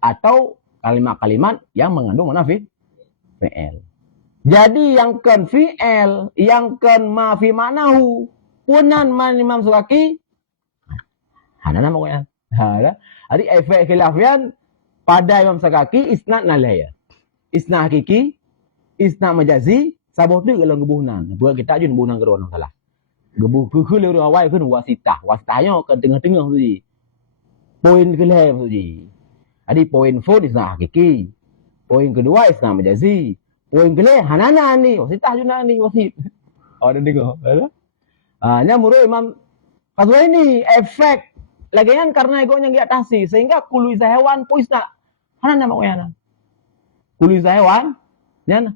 atau kalimat-kalimat yang mengandung makna fi'il. Jadi yang kan fi'il, yang kan ma fi ma'nahu, punan man Imam Sukaki. Hana nama kan. Ha. Jadi efek khilafian pada Imam Sakaki isnad nalaya. Isnad hakiki, isnad majazi, sabuh tu kalau gebuhnan. Buat kita ajun gebuhnan kedua orang salah. Gebuh ke le awal kan wasitah. Wasitahnya ke tengah-tengah tu ji. Poin kelih tu ji. Jadi poin 4 isnad hakiki. Poin kedua isnad majazi. Poin kelih hanana ni, wasitah juna ni wasit. Oh dah dengar. Nya murid Imam Ghazwini efek lagian karena egonya dia atasi sehingga kulu isa hewan pun isna hanan nama oyana kulu isa hewan yan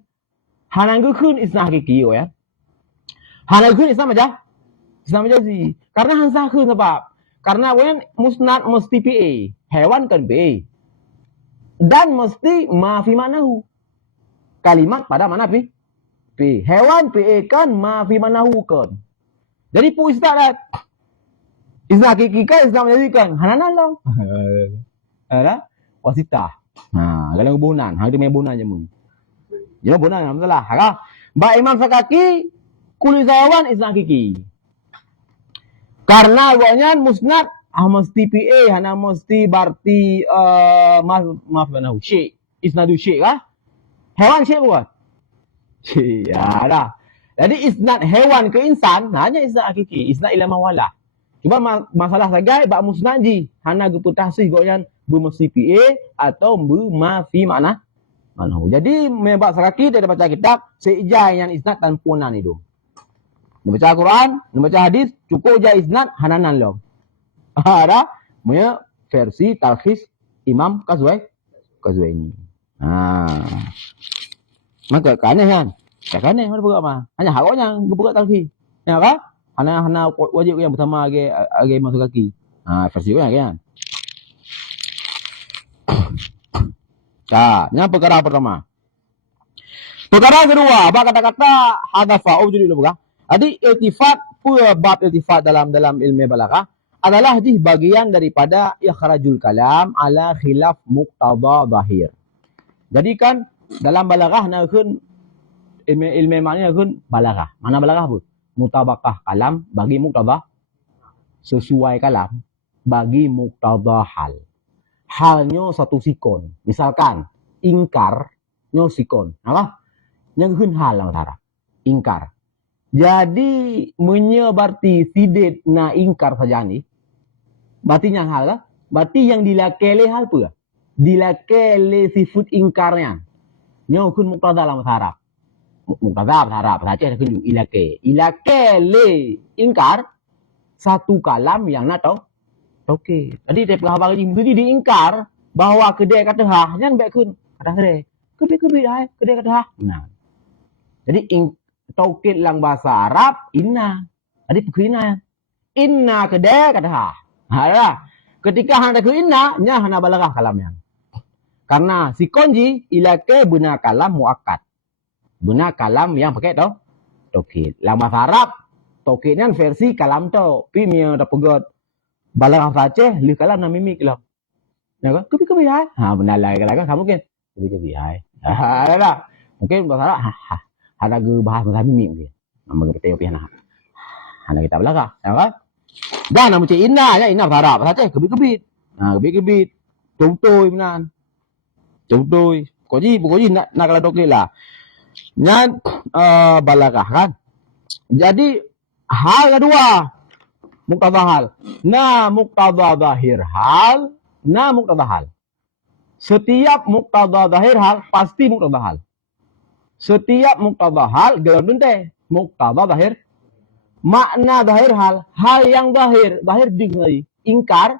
hanan gukun isna hakiki ya hanan gukun isna majazi karena hansa kun sebab karena wen musnad mesti PA hewan kan PA dan mesti ma fi manahu kalimat pada mana pi hewan PA kan ma fi manahu kan jadi pu isna isnad hakiki kan isnad majazi kan hananan lah. Ada wasitah. Kalau bunan, hang dia bunan je mun. Dia bunan enggak masalah, ha. Ba Imam Sakaki kul zawan isnad hakiki. Karena awaknya musnad mesti PA hana mesti berarti maaf mana syekh. Isnadu syekh kah? Hewan syekh buat. Syekh. Ya dah. Jadi isnad hewan ke insan hanya isnad hakiki, isnad ila mawalah. Cuma masalah sagai bab musnad ji hana geputasi goyan bermesti PA atau ma fi mana. Jadi membak Sakaki dia baca kitab seijai yang isnad tanpunan itu. Dia baca Quran, dia baca hadis, cukup je isnad hananan lo. Ada punya versi talkhis Imam Ghazwini. Maka kaneh kan. Kaneh mana buat apa? Hanya haknya buat talkhis. Ya kan? Hana wajib yang bersama age masuk kaki. Versi kan. Yang perkara pertama. Perkara kedua, bab kata-kata hadafa jadi dulu bukan. Jadi iltifat bab iltifat dalam ilmu balaghah adalah bagian daripada ikhrajul kalam ala khilaf muqtada zahir. Jadi kan dalam balaghah nak kun ilmu maknanya kun balaghah. Mana balaghah bu? Mutabakah kalam bagi muqtada sesuai kalam bagi muqtada hal. Halnya satu sikon. Misalkan ingkar nyo sikon. Apa? Yang kun hal lah utara. Ingkar. Jadi berarti sidit na ingkar saja ni. Berarti yang hal lah. Berarti yang dilakele hal pula. Dilakele sifat ingkarnya. Nyo kun muqtada dalam bahasa Arab. Muqtada bahasa Arab. Bahasa Aceh kun ilake. Ilake le ingkar satu kalam yang nak tahu. Okey. Jadi dia penghabar ini mesti diingkar bahawa kedai kata ha nyan baik kun. Kata kedai. Kebi hai kedai kata ha. Nah. Jadi taukid lang bahasa Arab inna. Jadi pekina. Inna kedai kata ha. Ha. Ketika handa ke inna nya hana balaghah kalamnya. Karena si konji ilake benar kalam muakkad. Benar kalam yang pakai taukid. Lang bahasa Arab taukidnya versi kalam tu. Pi mia dah pegot balaghah Aceh li kalam na mimik lah. Ya kan? Kebi hai. Ha benar lah kan kamu mungkin. Kebi hai. Ha ada. Mungkin bahasa Arab ada ke bahasa bahasa mimik mungkin. Nama kita yo piana. Ada kita balaghah, ya kan? Dah nama cik inna ya, inna bahasa Arab. Bahasa Aceh kebi. Ha kebi. Contoh benar. Contoh. Koji nak kalau taukid lah. Nyan balaghah kan. Jadi hal kedua muqtada hal. Na muqtada zahir hal, na muqtada hal. Setiap muqtada zahir hal pasti muqtada hal. Setiap muqtada hal dalam bentuk muqtada zahir. Makna zahir hal yang zahir dih lagi. Ingkar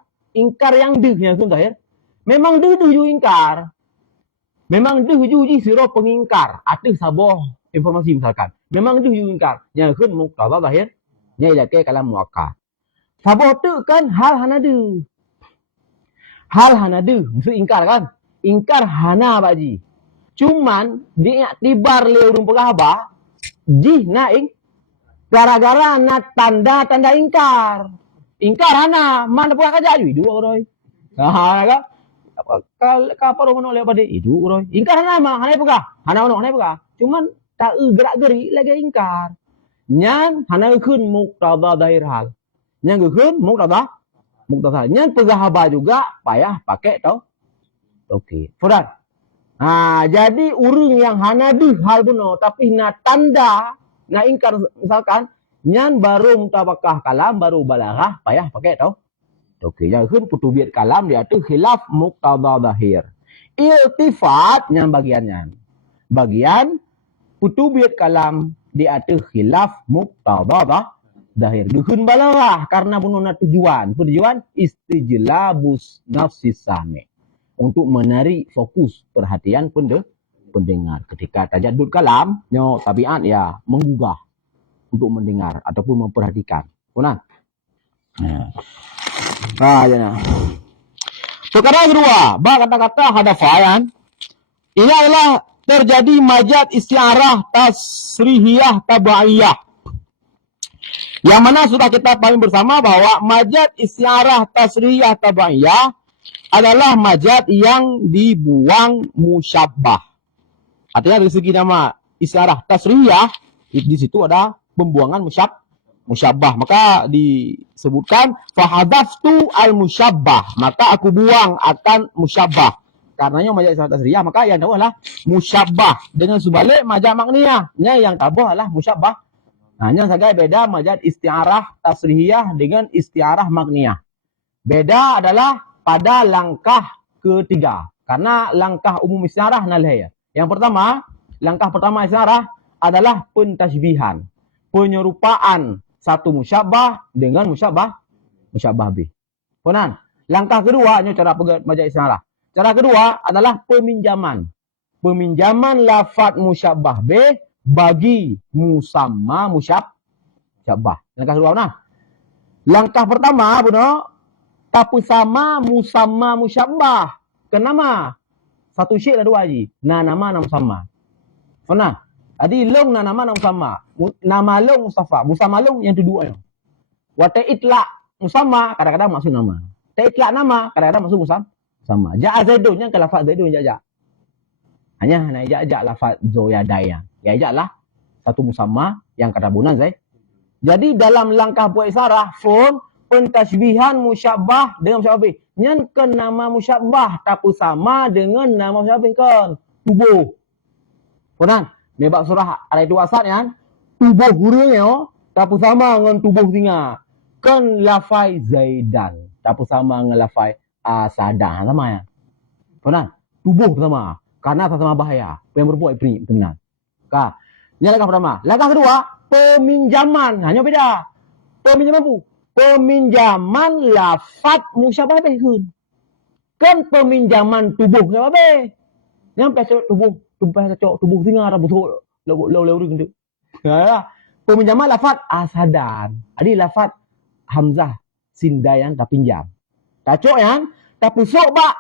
yang dihnya itu zahir. Memang dih ju ingkar. Memang dih ju ji sira pengingkar. Ada sabah informasi misalkan. Memang dih ju ingkar. Yang kan muqtada zahir. Nya ila ke kalam muakkad. Sabah tu kan hal hanadu. Hal hanadu, maksud ingkar kan? Ingkar hana baji. Cuman diiktibar le urung pegahaba, jih naing gara-gara na tanda ingkar. Ingkar hana, mana pegah kaja ju itu uroi. Nah, kan? Kapal mana oleh pada itu uroi. Ingkar hana mah, hana pegah. Hana pegah. Cuman tak gerak-geri lagi ingkar. Nyan hana keun muqtada zahir hal. Nyan keun muqtada nyan pegahaba juga payah pakai tau. Okey. Fudan. Jadi urang yang hana dih hal beno tapi na tanda na ingkar misalkan nyan baru mutabakah kalam baru balaghah payah pakai tau. Okey, yang keun putubiat kalam dia tu khilaf muqtada zahir. Iltifat nyan bagian putubiat kalam dia tu khilaf muqtada zahir. Dukun balaghah karena bununa tujuan istijlabus nafsis sami. Untuk menarik fokus perhatian pendengar. Ketika tajaddud kalam, nyo tabiat ya menggugah untuk mendengar ataupun memperhatikan. Benar? Nah. Perkara kedua, kata-kata hadafayan. Ini adalah terjadi majaz istiarah tasrihiyah tabaiyah. Yang mana sudah kita pahami bersama bahwa majaz istiarah tasrihiyah tabaiyah adalah majaz yang dibuang musyabbah. Artinya dari segi nama istiarah tasrihiyah, di situ ada pembuangan musyabbah. Maka disebutkan fahadaftu al-musyabbah. Maka aku buang akan musyabbah. Karenanya majaz istiarah tasrihiyah, maka yang tahu adalah musyabbah. Dengan sebalik majaz makniyah. Yang tahu adalah musyabbah. Hanya saja beda majaz istiarah tasrihiyah dengan istiarah makniyah. Beda adalah pada langkah ketiga. Karena langkah umum istiarah nalhaya. Yang pertama, langkah pertama istiarah adalah pentashbihan. Penyerupaan satu musyabbah dengan musyabbah bih. Kemudian, langkah kedua, ini cara majaz istiarah. Cara kedua adalah peminjaman. Peminjaman lafaz musyabbah bih bagi musamma musyabbah. Langkah kedua mana? Langkah pertama benar tapi sama musamma musyabbah. Kenapa? Satu syek ada dua haji. Nama musamma. Pernah? Jadi long nama musamma. Nama long Mustafa. Musamma long yang kedua. Wa ta'itla musamma kadang-kadang masuk nama. Ta'itla nama kadang-kadang masuk musamma. Ja'a zaidun yang ke lafaz zaidun jaja. Hanya jaja lafaz zoyadaya. Ya ijalah satu musamma yang kata bunan Zaid. Jadi dalam langkah buat isyarah pun pentashbihan musyabbah dengan musyabbah bih. Nyan kan nama musyabbah tapi sama dengan nama musyabbah kan tubuh. Kemudian nebak surah ada itu asal kan tubuh hurungnya tapi sama dengan tubuh singa. Kan lafai Zaidan tapi sama dengan lafai Asadan sama ya. Kemudian tubuh sama karena sama bahaya yang berbuat ini teman. Ini langkah pertama. Langkah kedua, peminjaman. Hanya beda. Peminjaman apa? Peminjaman lafaz musyabbah bih. Kan peminjaman tubuh musyabbah bih. Yang pasal tubuh singa ada betul. Lalu gitu. Ya. Peminjaman lafaz asadan. Jadi lafaz hamzah sindayan tak pinjam. Tak cok yang tak pusuk bak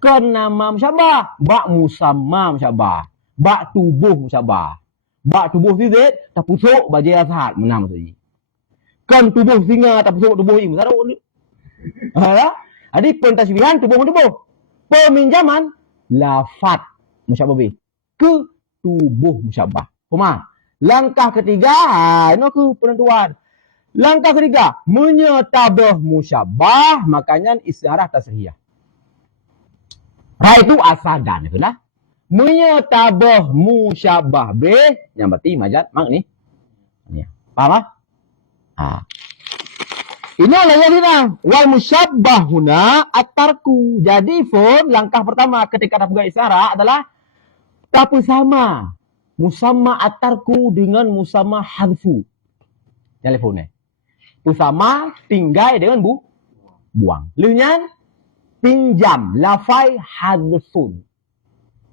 kan nama musyabbah, bak musamma musyabbah. Bak tubuh musyabbah. Bak tubuh si Zaid, tak pusuk bajai asad. Menang tadi. Kan tubuh singa, tak pusuk tubuh ini. Jadi pentashbihan tubuh. Peminjaman lafaz musyabbah bih ke tubuh musyabbah. Faham? Langkah ketiga, ini ke penentuan. Langkah ketiga, menyetabah musyabbah, makanya istiarah tasrihiyah. Itu asadan itulah. Menyetabah musyabbah bih yang berarti majaz makni. Ya. Paham? Inilah yang ini. Wal musyabbah huna at-tarku. Jadi Fon, langkah pertama ketika ada pegang isyarah adalah tak sama. Musamma at-tarku dengan musamma hadfu. Telefonnya. Bersama tinggal dengan buang. Lenyan pinjam lafai hadfun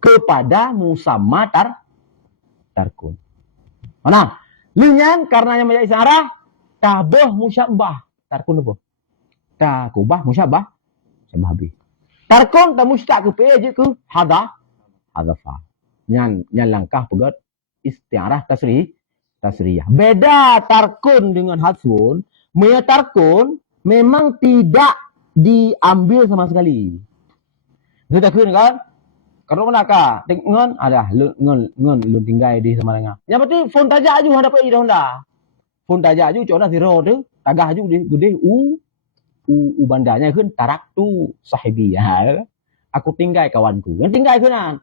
kepada musamma tarkun. Mana? Lenyan karena yang menjadi isyarah tabah musyabbah. Tarkun apa? Takubah musyabbah. Musyabbah habis. Tarkun tak mustaq ke pe je ke hadafa. Yang langkah pegat istiarah tasriyah. Beda tarkun dengan hadfun. Maya tarkun memang tidak diambil sama sekali. Kita takun kan? Kalau mana kah? Ngon ada ngon lu tinggal di sama dengan. Yang penting font tajak aju hadapi ida honda. Font tajak aju cona zero tu, tagah aju gede u bandanya kan tarak tu sahibi. Ha. Aku tinggal kawanku. Yang tinggal kenan.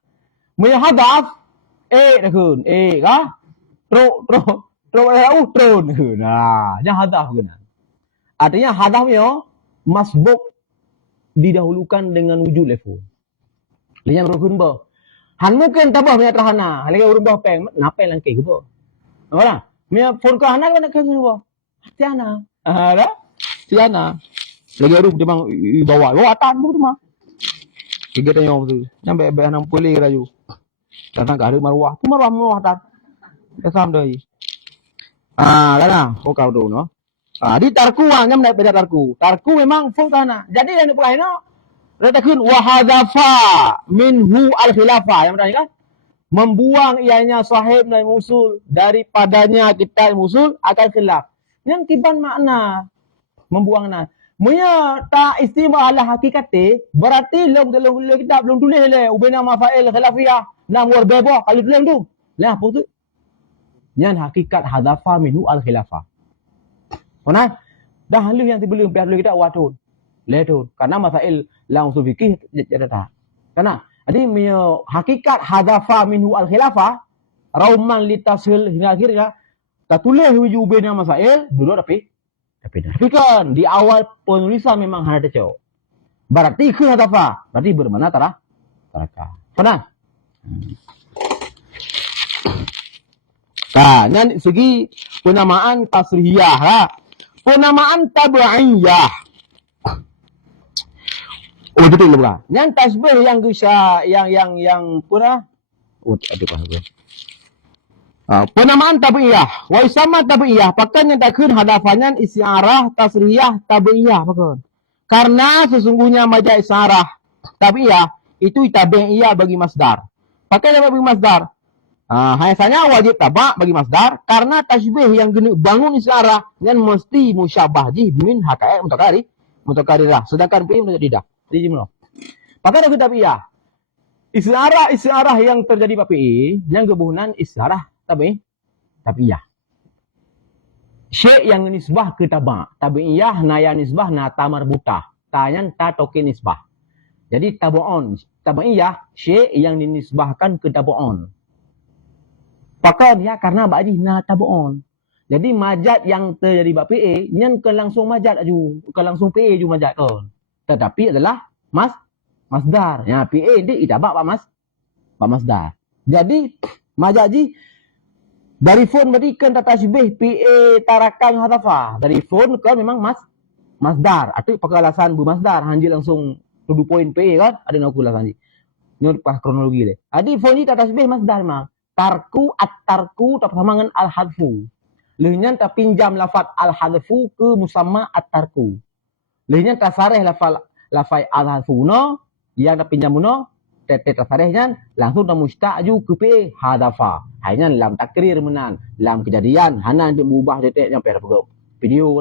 Maya hadaf takun kah? Tro tron. Nah, yang hadaf kenan. Artinya hadafnya masbuk didahulukan dengan wujud level. Lihat rukun bah. Han mungkin tabah punya terhana. Lagi urubah peng. Napa yang langkih ke bah? Orang. Punya phone ke anak nak kerja bah. Tiana. Dah. Tiana. Lagi urub dia bang bawa atan bu tu mah. Tiga tanya tu. Nyampe be 60 raju. Datang ke ada marwah. Tu marwah atan. Kesam deh. Kan kau kau tu no. Di tarku nyam naik beda tarku. Tarku memang full tanah. Jadi yang pulai no. Letakkan wahadafa minhu al-khilafah. Yang berani kan? Membuang ianya sahib dan musul. Daripadanya kita musul akan khilaf. Yang kiban makna. Membuang na. Maya tak istimewa ala hakikati. Berarti dalam kita belum tulis le. Ubina mafail khilafiyah. Nam war bebah. Kalau tulis tu. Lah apa tu? Yang hakikat hadafa minhu al-khilafah. Mana? Dah halu yang belum kita watun. Letul. Karena masail langsung fikih jadi tak. Karena jadi hakikat hadafa minhu al-khilafah rauman litasil hingga akhirnya tak tulis wujubnya masail dulu tapi kan di awal penulisan memang ada cowok. Berarti ke hadafa. Berarti bermana taraka. Pernah? Nah, dan segi penamaan tasrihiyah. Penamaan tabi'iyah. Oh betul lah. Yang tasbih yang bisa yang pura. Oh ada apa? Penamaan tabi'iyah. Wa isama tabi'iyah. Pakan yang takun hadafannya isyarah tasriyah tabi'iyah pakan. Karena sesungguhnya majaz isyarah tabi'iyah itu tabi'iyah bagi masdar. Pakai bagi masdar. Biasanya wajib tabak bagi masdar karena tasbih yang bangun isyarah yang mesti musyabah min hakaik mutakarirah. Sedangkan fi'il tidak. Di mana? Pakai dah kita piyah. Isyarah yang terjadi PPI yang kebunan isyarah tabi'iyah. Syekh yang nisbah ke tabi'iyah naya nisbah na tamar buta. Tayan ta toke nisbah. Jadi tabu'on. Tabi'iyah syekh yang dinisbahkan ke tabu'on. Pakai dia karena baji na tabu'on. Jadi majad yang terjadi PPI yang ke langsung majad aju. Ke langsung PA ju majad kan. Tetapi adalah masdar. Ya, PA ini itabak Pak masdar. Jadi majaji dari phone berarti kan tasbih PA tarakan hadafa. Dari phone kan memang masdar. Atau pakai alasan bu masdar. Hanji langsung tuduh poin PA kan. Ada nak kula hanji. Ini pas kronologi le. Adi phone ini tasbih masdar memang. Tarku at-tarku tak sama dengan al-hadfu. Lehnya tak pinjam lafaz al-hadfu ke musamma at-tarku. Lehnya tasareh lafai al-hadfuno yang tak pinjam muno tete tasarehnya langsung dah musta'ju ke pe hadafa. Hanya lam takrir menan, lam kejadian hana dia mengubah tete sampai ada video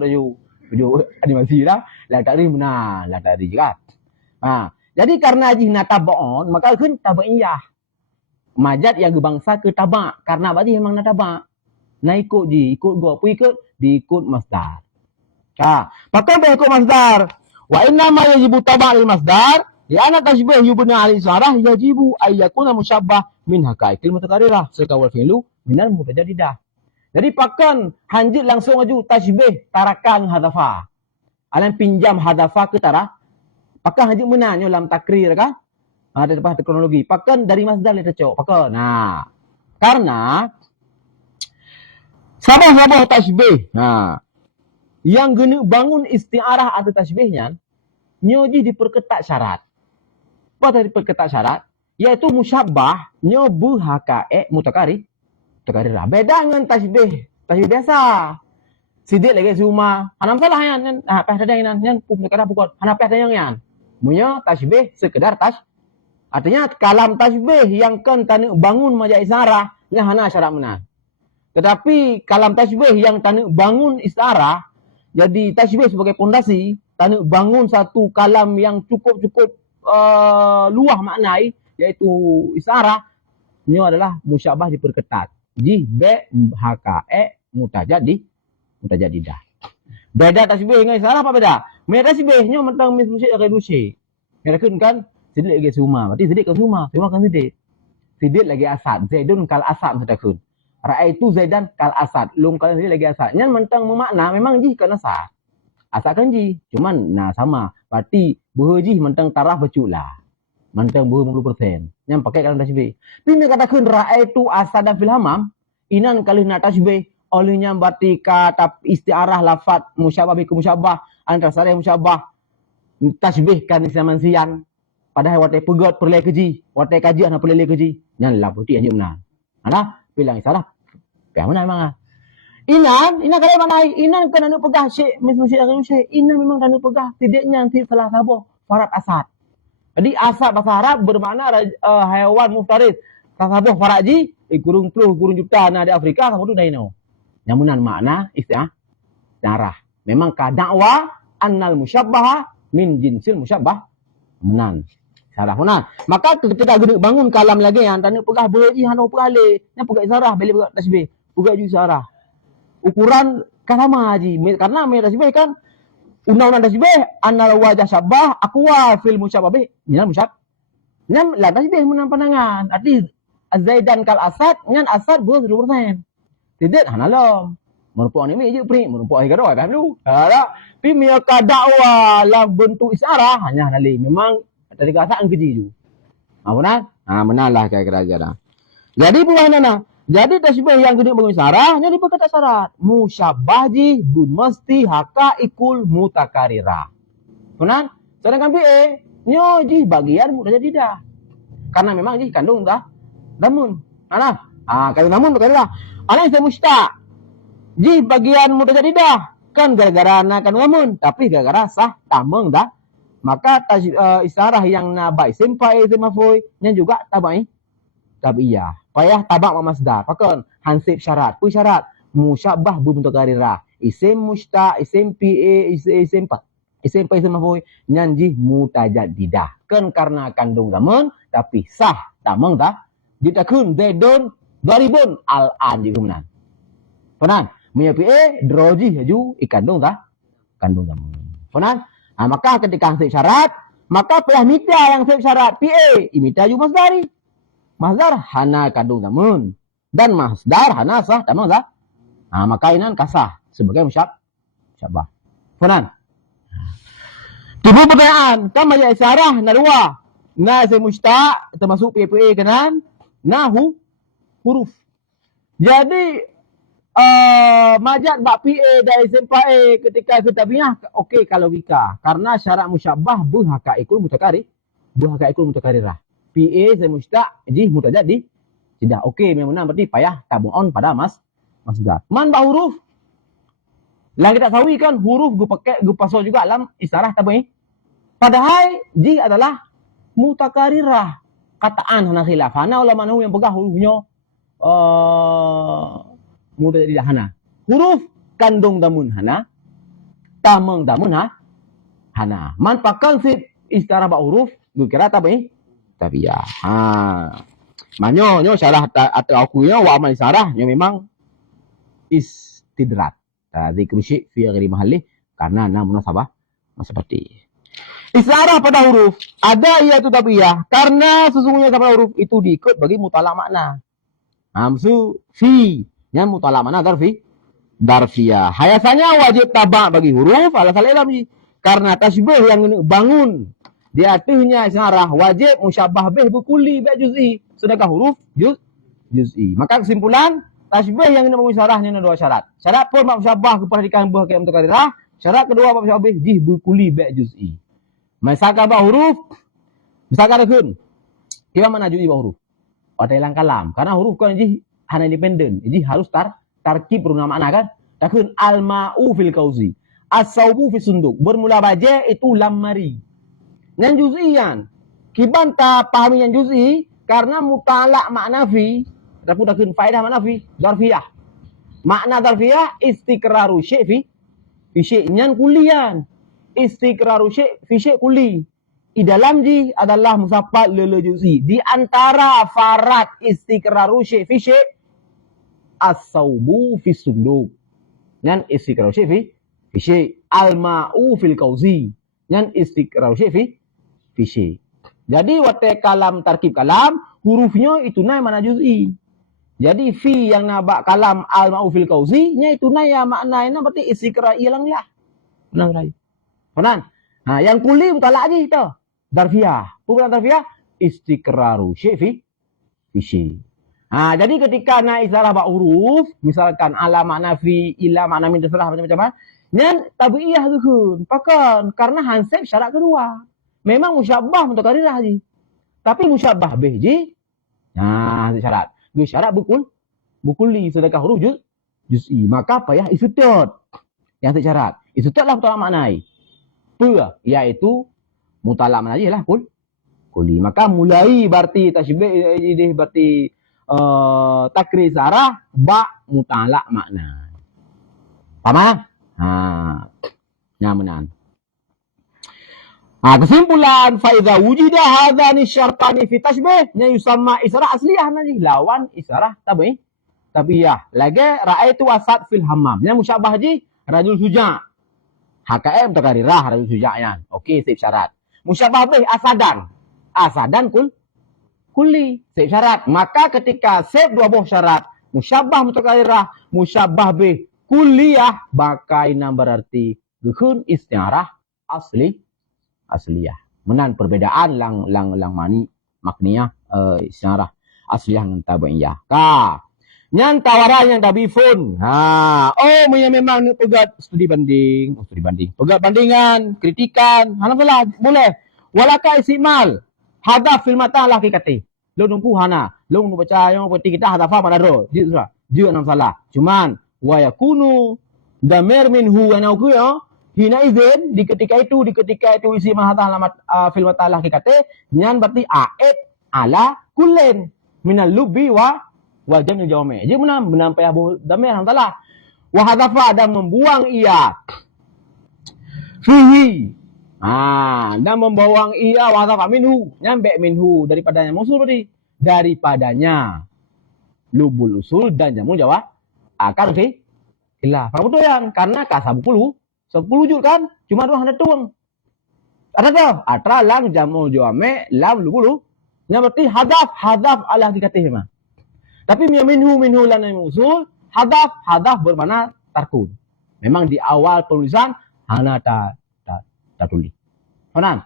video animasi lah, lam takrir menan, lam takrir juga. Jadi karena jihna tabaon maka kan tabaiyah. Majad yang bangsa ke tabak karena berarti memang nak tabak. Nah ikut gua apa ikut diikut masdar. Pakai berikut masdar. Wa inna ma yajibu taba' lil masdar li anna tashbih yubna al isyarah yajibu ay yakuna musyabbah min hakaikil mutakarirah sekawal fi'lu minal mutajaddidah. Jadi pakan hanjit langsung aju tashbih tarakan hadafa. Alam pinjam hadafa ke tarah. Pakai haji menanyo dalam takrir kan? Ada depan kronologi. Pakai dari masdar le tecok. Pakai. Nah, karena sabah-sabah tasbih. Nah, yang guna bangun istiarah atau tasbihnya, nyoji diperketat syarat. Apa tadi diperketat syarat? Yaitu musyabbah, nyobu hakae mutakari. Mutakarirah. Beda dengan tasbih. Tasbih biasa. Sidik lagi semua. Hanam salah yan. Apa ada yang yan pun kadang pukul. Hanap ada yang yan. Munya tasbih sekedar artinya kalam tasbih yang kan tanuk bangun majak isarah, nya hana syarat menang. Tetapi kalam tasbih yang tanuk bangun isarah, jadi tasbih sebagai pondasi, tanuk bangun satu kalam yang cukup luah maknai, yaitu isarah, nya adalah musyabah diperketat. Jih be hakae mutajadidah. Beda tasbih dengan isarah apa beda? Mereka tasbihnya mentang musik reduksi. Mereka kan sidik lagi suma. Berarti sidik ke suma. Suma kan sidik. Sidik lagi asad. Zaidun kal asad sedakun. Ra'aitu Zaidan kal asad. Lung kal sidik lagi asad. Yang mentang memakna memang jih kan asad. Asad kan jih. Cuman nah sama. Berarti buah jih mentang tarah becula. Mentang buah 50%. Yang pakai kalau tasbih. Bila katakan ra'aitu asad dan fil hamam. Inan kali nak tasbih. Olehnya berarti kata istiarah lafad musyabah biku musyabah. Antara sarih musyabah. Tasbihkan Islaman siang. Padahal watai pegot perlai keji. Watai kaji anak perlai keji. Yang lah putih hanya benar. Anak bilang salah. Yang mana memang. Inan kalau mana? Inan kan anu pegah syekh. Mesti akan syekh. Inan memang anu pegah. Tidaknya nanti salah sabar. Farat asad. Jadi asad bahasa Arab bermakna haiwan muftarid. Salah sabar farat ji. Kurung puluh, kurung juta di Afrika. Sama tu dah ino. Yang benar makna istiarah. Memang kadakwa annal musyabbaha min jinsil musyabbah. Menan. Salah benar. Maka ketika bangun kalam lagi yang tanda pegah beri hano pegale, yang pegah isarah beli pegah tasbih, pegah juga isarah. Ukuran kan sama haji. Karena me tasbih kan undang-undang tasbih anal wajah syabah aqwa fil musyabbah minal musyab. Nyam la tasbih menan pandangan. Arti Zaidan kal asad, nyan asad 20%. Tidak hanalam. Merupakan ini je pri, merupakan gadoh dah dulu. Ada pi mia kadakwa dalam bentuk isarah hanya nali. Memang dari kata keji tu. Benar? Benarlah kira-kira dah. Jadi buah nana. Jadi tasbih yang gede bangun isarah nya diperketat syarat. Musyabah ji mesti haka ikul mutakarira. Benar? Sedangkan PA nyo ji bagian mudah jadi dah. Karena memang ji kandung dah namun. Kalau namun berkata ana saya mustaq. Ji bagian mudah jadi dah. Kan gara-gara anak kan namun, tapi gara-gara sah tameng dah. Maka isarah yang nabai simpai semafoi nya juga tabai tabiyah. Payah tabak masdar. Pakon hansib syarat. Pu syarat musyabbah bu mutakarrirah. Isim mustaq, isim pa, isim pa semafoi nyanji mutajaddidah. Kan karena kandung zaman tapi sah tameng dah. Ditakun Zaidun 2000 al-an juga menan. Penan, punya PA droji haju ikandung dah. Kandung zaman. Penan? Maka ketika hansib syarat, maka pelah mita yang hansib syarat PA, imita juga masdari. Masdar hana kandung zaman. Dan masdar hana sah tamang dah. Maka inan kasah sebagai musyabah. Penan? Tiba pertanyaan, kan banyak isyarah narwa. Na saya mustaq termasuk PA kanan. Nahu huruf. Jadi majad bak PA dari sempae ketika kitabiah okey kalau logika. Karena syarat musyabbah bu hakaikul mutakarirah. PA saya mustaq ji mutajaddi tidak okey memang berarti payah tabu'un pada masdar. Man ba huruf. Lah kita tahu kan huruf gu pakai gu pasal juga dalam istarah tabu'i. Padahal ji adalah mutakarirah. Kataan hana khilaf. Hana ulama nahu yang pegang hurufnya mudah jadi hana. Huruf kandung damun hana, tameng damun hana. Man pakal si istarah ba huruf, kira tabi ya. Manyo syarah atau aku nya wa amal syarah nya memang istidrat. Zikru syai' fi ghairi mahalli karena munasabah seperti isarah pada huruf ada iaitu tabiyah karena sesungguhnya pada huruf itu diikut bagi mutalak makna. Hamsu fi yang mutalak makna darfiyah. Hayasanya wajib tabak bagi huruf alasan ilam Karena tasbih yang bangun di atasnya isyarah wajib musyabah bih berkuli bi juz'i. Sedangkan huruf juz'i. Maka kesimpulan tasbih yang bangun isyarahnya ada dua syarat. Syarat pun musyabah keperhatikan buah kayak mutakarirah. Syarat kedua musyabah bih jih berkuli bi juz'i. Misalkan ba huruf, misalkan rekun. Kita mana juz'i ba huruf? Pada hilang kalam. Karena huruf kan jih hanya independen. Jadi harus tarkib berguna makna kan? Takun al-ma'u fil kauzi. As-saubu fi sunduk. Bermula baja itu lam mari. Yang juz'ian. Kiban tak pahami yang juz'i karena mutalak makna fi. Tapi takun faedah makna fi. Darfiyah. Makna darfiyah istiqraru syai' fi syai' nyan kulian. Istiqraru syai' fi syai' kuli. Di dalam ji adalah musafat lele juz'i. Di antara farat istiqraru syai' fi syai' as-saubu fi sunduk. Nyan istiqraru syai' fi syai' al-ma'u fil kauzi. Nyan istiqraru syai' fi syai'. Jadi wate kalam tarkib kalam hurufnya itu nai mana juz'i. Jadi fi yang nabak kalam al-ma'u fil kauzi nya itu nai ya maknanya berarti istiqra ilang lah. Benar rai. Benar. Nah, yang kuli mutalak aja itu. Darfiyah. Bukan darfiyah istiqraru syai' fi syai'. Nah, jadi ketika naik isyarah ba huruf, misalkan ala makna fi, ila makna min terserah macam-macam, nyan tabi'iyah dukun. Pakan karena hansib syarat kedua. Memang musyabbah mutakarirah ji. Tapi musyabbah bih ji. Nah, syarat. Dua syarat bukuli sedangkan huruf juz'i. Maka payah isutut. Yang syarat. Isututlah mutalak maknai. Apa? Yaitu mutalak maknai lah kuli. Maka mulai berarti tasybih ini berarti takrir sarah ba mutalak makna. Paham? Nyamanan. Kesimpulan fa idza wujida hadzani syartani fi tasybih nya yusamma isyarah asliyah nanti lawan isyarah tabiyah. Lagi ra'aitu wasat fil hammam. Nya musyabah ji rajul suja'. HKM takarirah rajul suja'nya. Okey, sip syarat. Musyabah bih asadan. Asadan kuli sip syarat. Maka ketika sip dua buah syarat, musyabah mutakarirah, musyabah bih kulliyah, maka ini berarti gehun istiarah asliyah. Menan perbedaan lang mani makniyah istiarah asliyah dengan tabi'iyah. Nyan tawaran yang tabifun. Memang ni pegat studi banding. Pegat bandingan, kritikan, hanalah boleh. Walaka isimal. Hadaf fil mata lah kikati. Lo nunggu hana. Lo nunggu baca yang peti kita hadafa pada ro. Dia enam salah. Cuman wa yakunu damir minhu wa nauku ya. Hina izin di ketika itu isi mahadha alamat fil mata lah kikati. Nyan berarti aid ala kullin minal lubi wa jamil jawami. Jadi menam payah damir hantalah. Wa hadafa dan membuang ia. Fihi. Dan membuang ia wa hadafa minhu. Nyampe minhu daripadanya. Musul berarti daripadanya. Lubul usul dan jamu jawab. Akan sih. Ilah. Apa betul yang? Karena kasab 10 juz kan? Cuma 200 tuang. Ada tak? Atra lang jamu jawame lam lubulu. Yang berarti hadaf ala dikatih mah. Tapi minhu lan usul hadaf bermakna tarkun. Memang di awal penulisan hana tak tulis. Faham?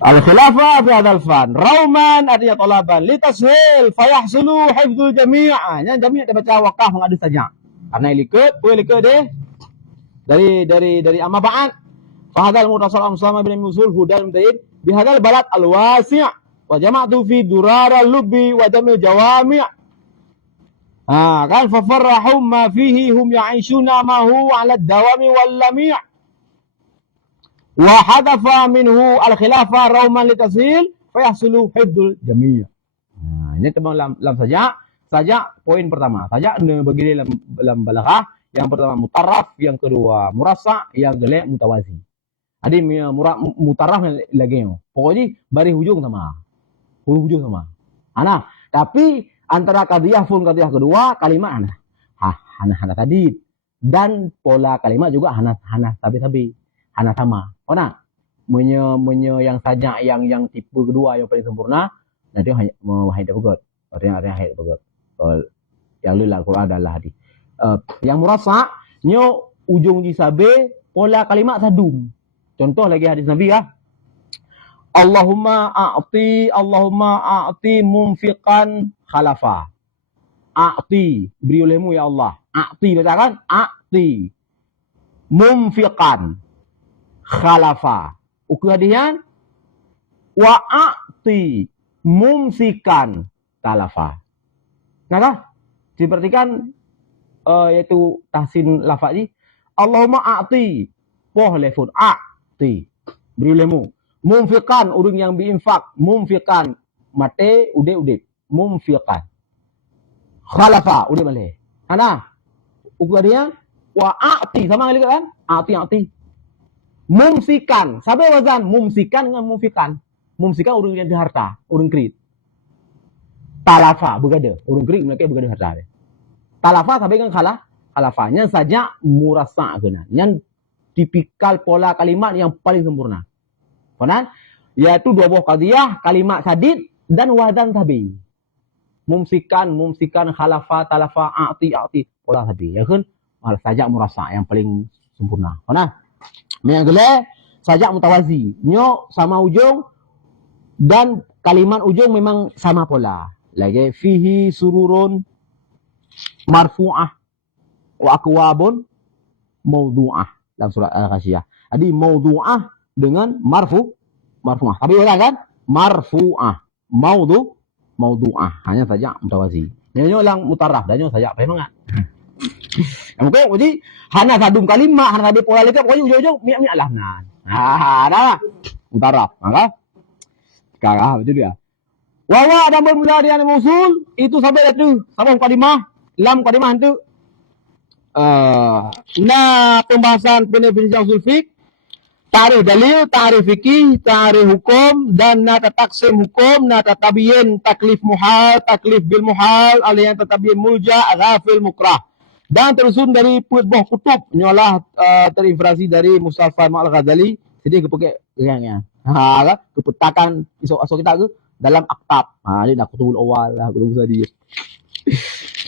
Al-khilafah fi hadzal fan. Rauman artinya talaban li tashil fayahsulu hifdzul jami'. Yang jami' kita baca waqaf mengadu saja. Karena likut deh. Dari amma ba'an. Fa hadzal mutasal amsama bin usul hudal mutaid bi hadzal balad al-wasi'. Wa jama'tu fi durar al-lubbi wa jamil jawami'. Kan fa farrahum ma fihi hum ya'ishuna ma huwa 'ala ad-dawami wal lami'. Wa hadafa minhu al-khilafah rauman li tasil fa yahsulu hifdzul jami'. Ini tembang lam saja poin pertama. Saja bagi dalam balaghah yang pertama mutarraf, yang kedua murassa, yang gelek mutawazi. Adi mutarraf lagi. Pokoknya bari hujung sama. Hujung sama. Tapi antara qadhiyah qadhiyah kedua kalimat hana tadi dan pola kalimat juga hana tabi hana sama. Menye yang saja yang tipe kedua yang paling sempurna nanti wahai dapat artinya hayat dapat yang lilal Quran adalah hadis. Yang murassa nyo ujung jisabe pola kalimat sadum. Contoh lagi hadis Nabi ya. Allahumma a'ti mumfiqan khalafa. A'ti, beri olehmu ya Allah. A'ti, bacakan a'ti mumfiqan khalafa. Ukadian wa a'ti mumsikan talafa. Nah, diperhatikan yaitu tahsin lafaz ni. Allahumma a'ti poh lefun a'ti beri olehmu. Mumfiqan urang yang berinfak, mumfiqan mate ude mumfiqan khalafa ude balik. Ana ukur dia wa a'ti sama kali kan? A'ti mumsikan sabe wazan mumsikan dengan mumfiqan. Mumsikan urang yang harta, urang kredit. Talafa begada, urang kredit mereka begada harta dia. Talafa sabe kan khalafanya saja murasa kena. Yang tipikal pola kalimat yang paling sempurna. Kanan, yaitu dua buah qadiyah, kalimat sadid dan wazan tabi. Mumsikan, khalafa, talafa, a'ti, pola tabi. Ya kan? Sajak murasa yang paling sempurna. Kanan, yang kedua, sajak mutawazi. Nyo sama ujung dan kalimat ujung memang sama pola. Lagi fihi sururun marfu'ah wa akwabun mawdu'ah dalam surat Al-Ghasyiyah. Jadi mawdu'ah dengan marfu'ah. Tapi orang kan marfu'ah, mawdu'ah. Hanya saja mutawazi. Nyo lang mutaraf dan nyo saja paham enggak? Okey, jadi hana sadum kalimat, hana tadi pola lengkap, pokoknya ujung-ujung mi lah nah. Dah. Mutaraf. Maka sekarang betul dia. Wa dan bermula dengan mausul itu sampai itu sama kalimah, lam kalimah itu pembahasan definisi usul fiqh. Tarikh dalil, tarikh fikih, tarikh hukum, dan nata taksim hukum, nata tabiyin, taklif muhal, taklif bil muhal, aliyan tatabiyin mulja, ghafil mukrah. Dan tersusun dari buah kutub, nyolah terinfrasi dari Mustafa Al-Ghazali, sedih kepekek yang kepetakan isu kita ke dalam aktab. Ini dah kutubul awal lah, kutubul sadiyah.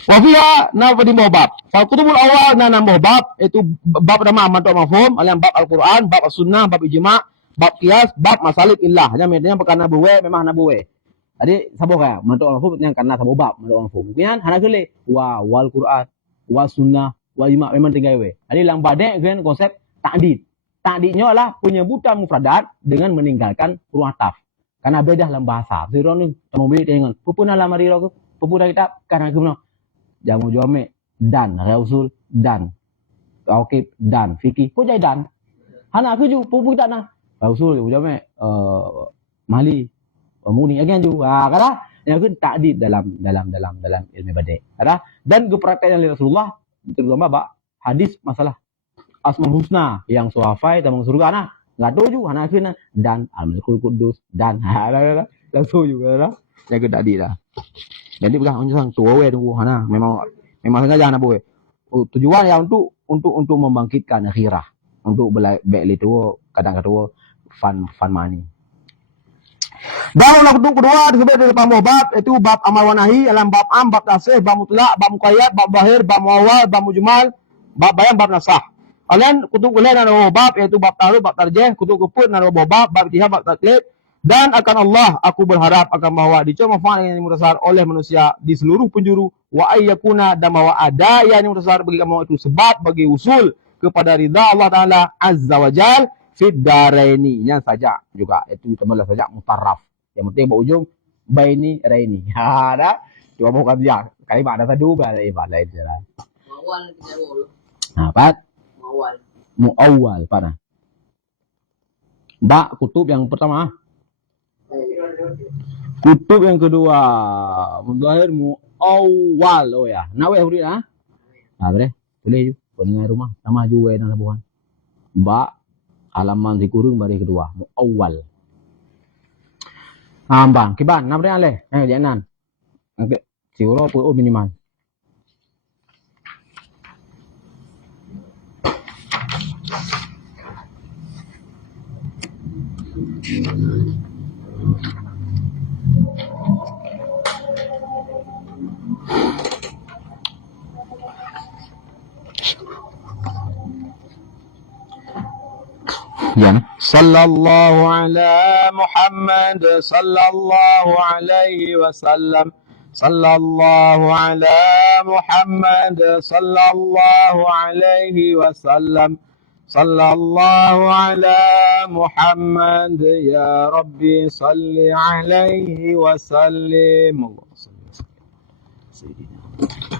Wafia na padi bab. Fal kutubul awal na nambah bab itu bab pertama mantuk mafhum, alian bab Al-Quran, bab As-Sunnah, bab ijma', bab qiyas, bab masalib illah. Hanya medanya perkara nabuwe memang nabuwe. Jadi sabo kaya mantuk mafhum yang karena sabo bab mantuk mafhum. Kemudian hana gele wal Quran, wa Sunnah, wa ijma' memang tinggal we. Jadi lang badek kan konsep ta'did. Ta'didnya adalah penyebutan mufradat dengan meninggalkan huruf ataf. Karena beda dalam bahasa. Zero ni temu beli dengan pupuna lamari ro pupuna kitab karena gimana jamu jome dan rausul dan taukib dan fikih pun jadi dan anak aku juga pun tak nak rausul jome mali muni agen juga kata yang aku takdid dalam ilmu badai ada dan kepraktikan Rasulullah terutama bab hadis masalah asmaul husna yang suhafai dan surga nah enggak tahu juga anak aku dan al-malikul qudus dan langsung juga lah yang aku takdid lah. Jadi bukan orang tua we tunggu hana memang sengaja hana boy. Tujuan ya untuk membangkitkan akhirah, untuk baik itu kadang-kadang fun money. Dan untuk kedua disebut dari bab itu bab amal wa nahi, dalam bab am, bab tasih, bab mutlak, bab muqayyad, bab zahir, bab muawwal, bab mujmal, bab bayan, bab nasah. Alian kutub lain ada bab yaitu bab taruh, bab tarjih, kutub keput ada bab ijtihad, bab taklid. Dan akan Allah aku berharap akan bahwa dicoba manfaat yang mutasar oleh manusia di seluruh penjuru wa ayyakuna dan bahwa ada yang mutasar bagi kamu itu sebab bagi usul kepada ridha Allah Taala azza wajal fid daraini yang saja juga itu temanlah saja mutarraf yang penting berujung baini raini ada cuma bukan dia kali ada satu balai itu lah awal kita dulu apa muawwal pada ba kutub yang pertama. Kutub yang kedua muzahir muawwal oh ya nawe huri ah bre boleh pendengar rumah sama juga dalam labuhan ba halaman dikurung bari kedua muawwal bang kiban nabre ale janan okay siguro po minimal Jam. Sallallahu ala Muhammad sallallahu alaihi wasallam. Sallallahu ala Muhammad sallallahu alaihi wasallam. Sallallahu ala Muhammad ya Rabbi salli alaihi wasallim. Allah salli Sayyidina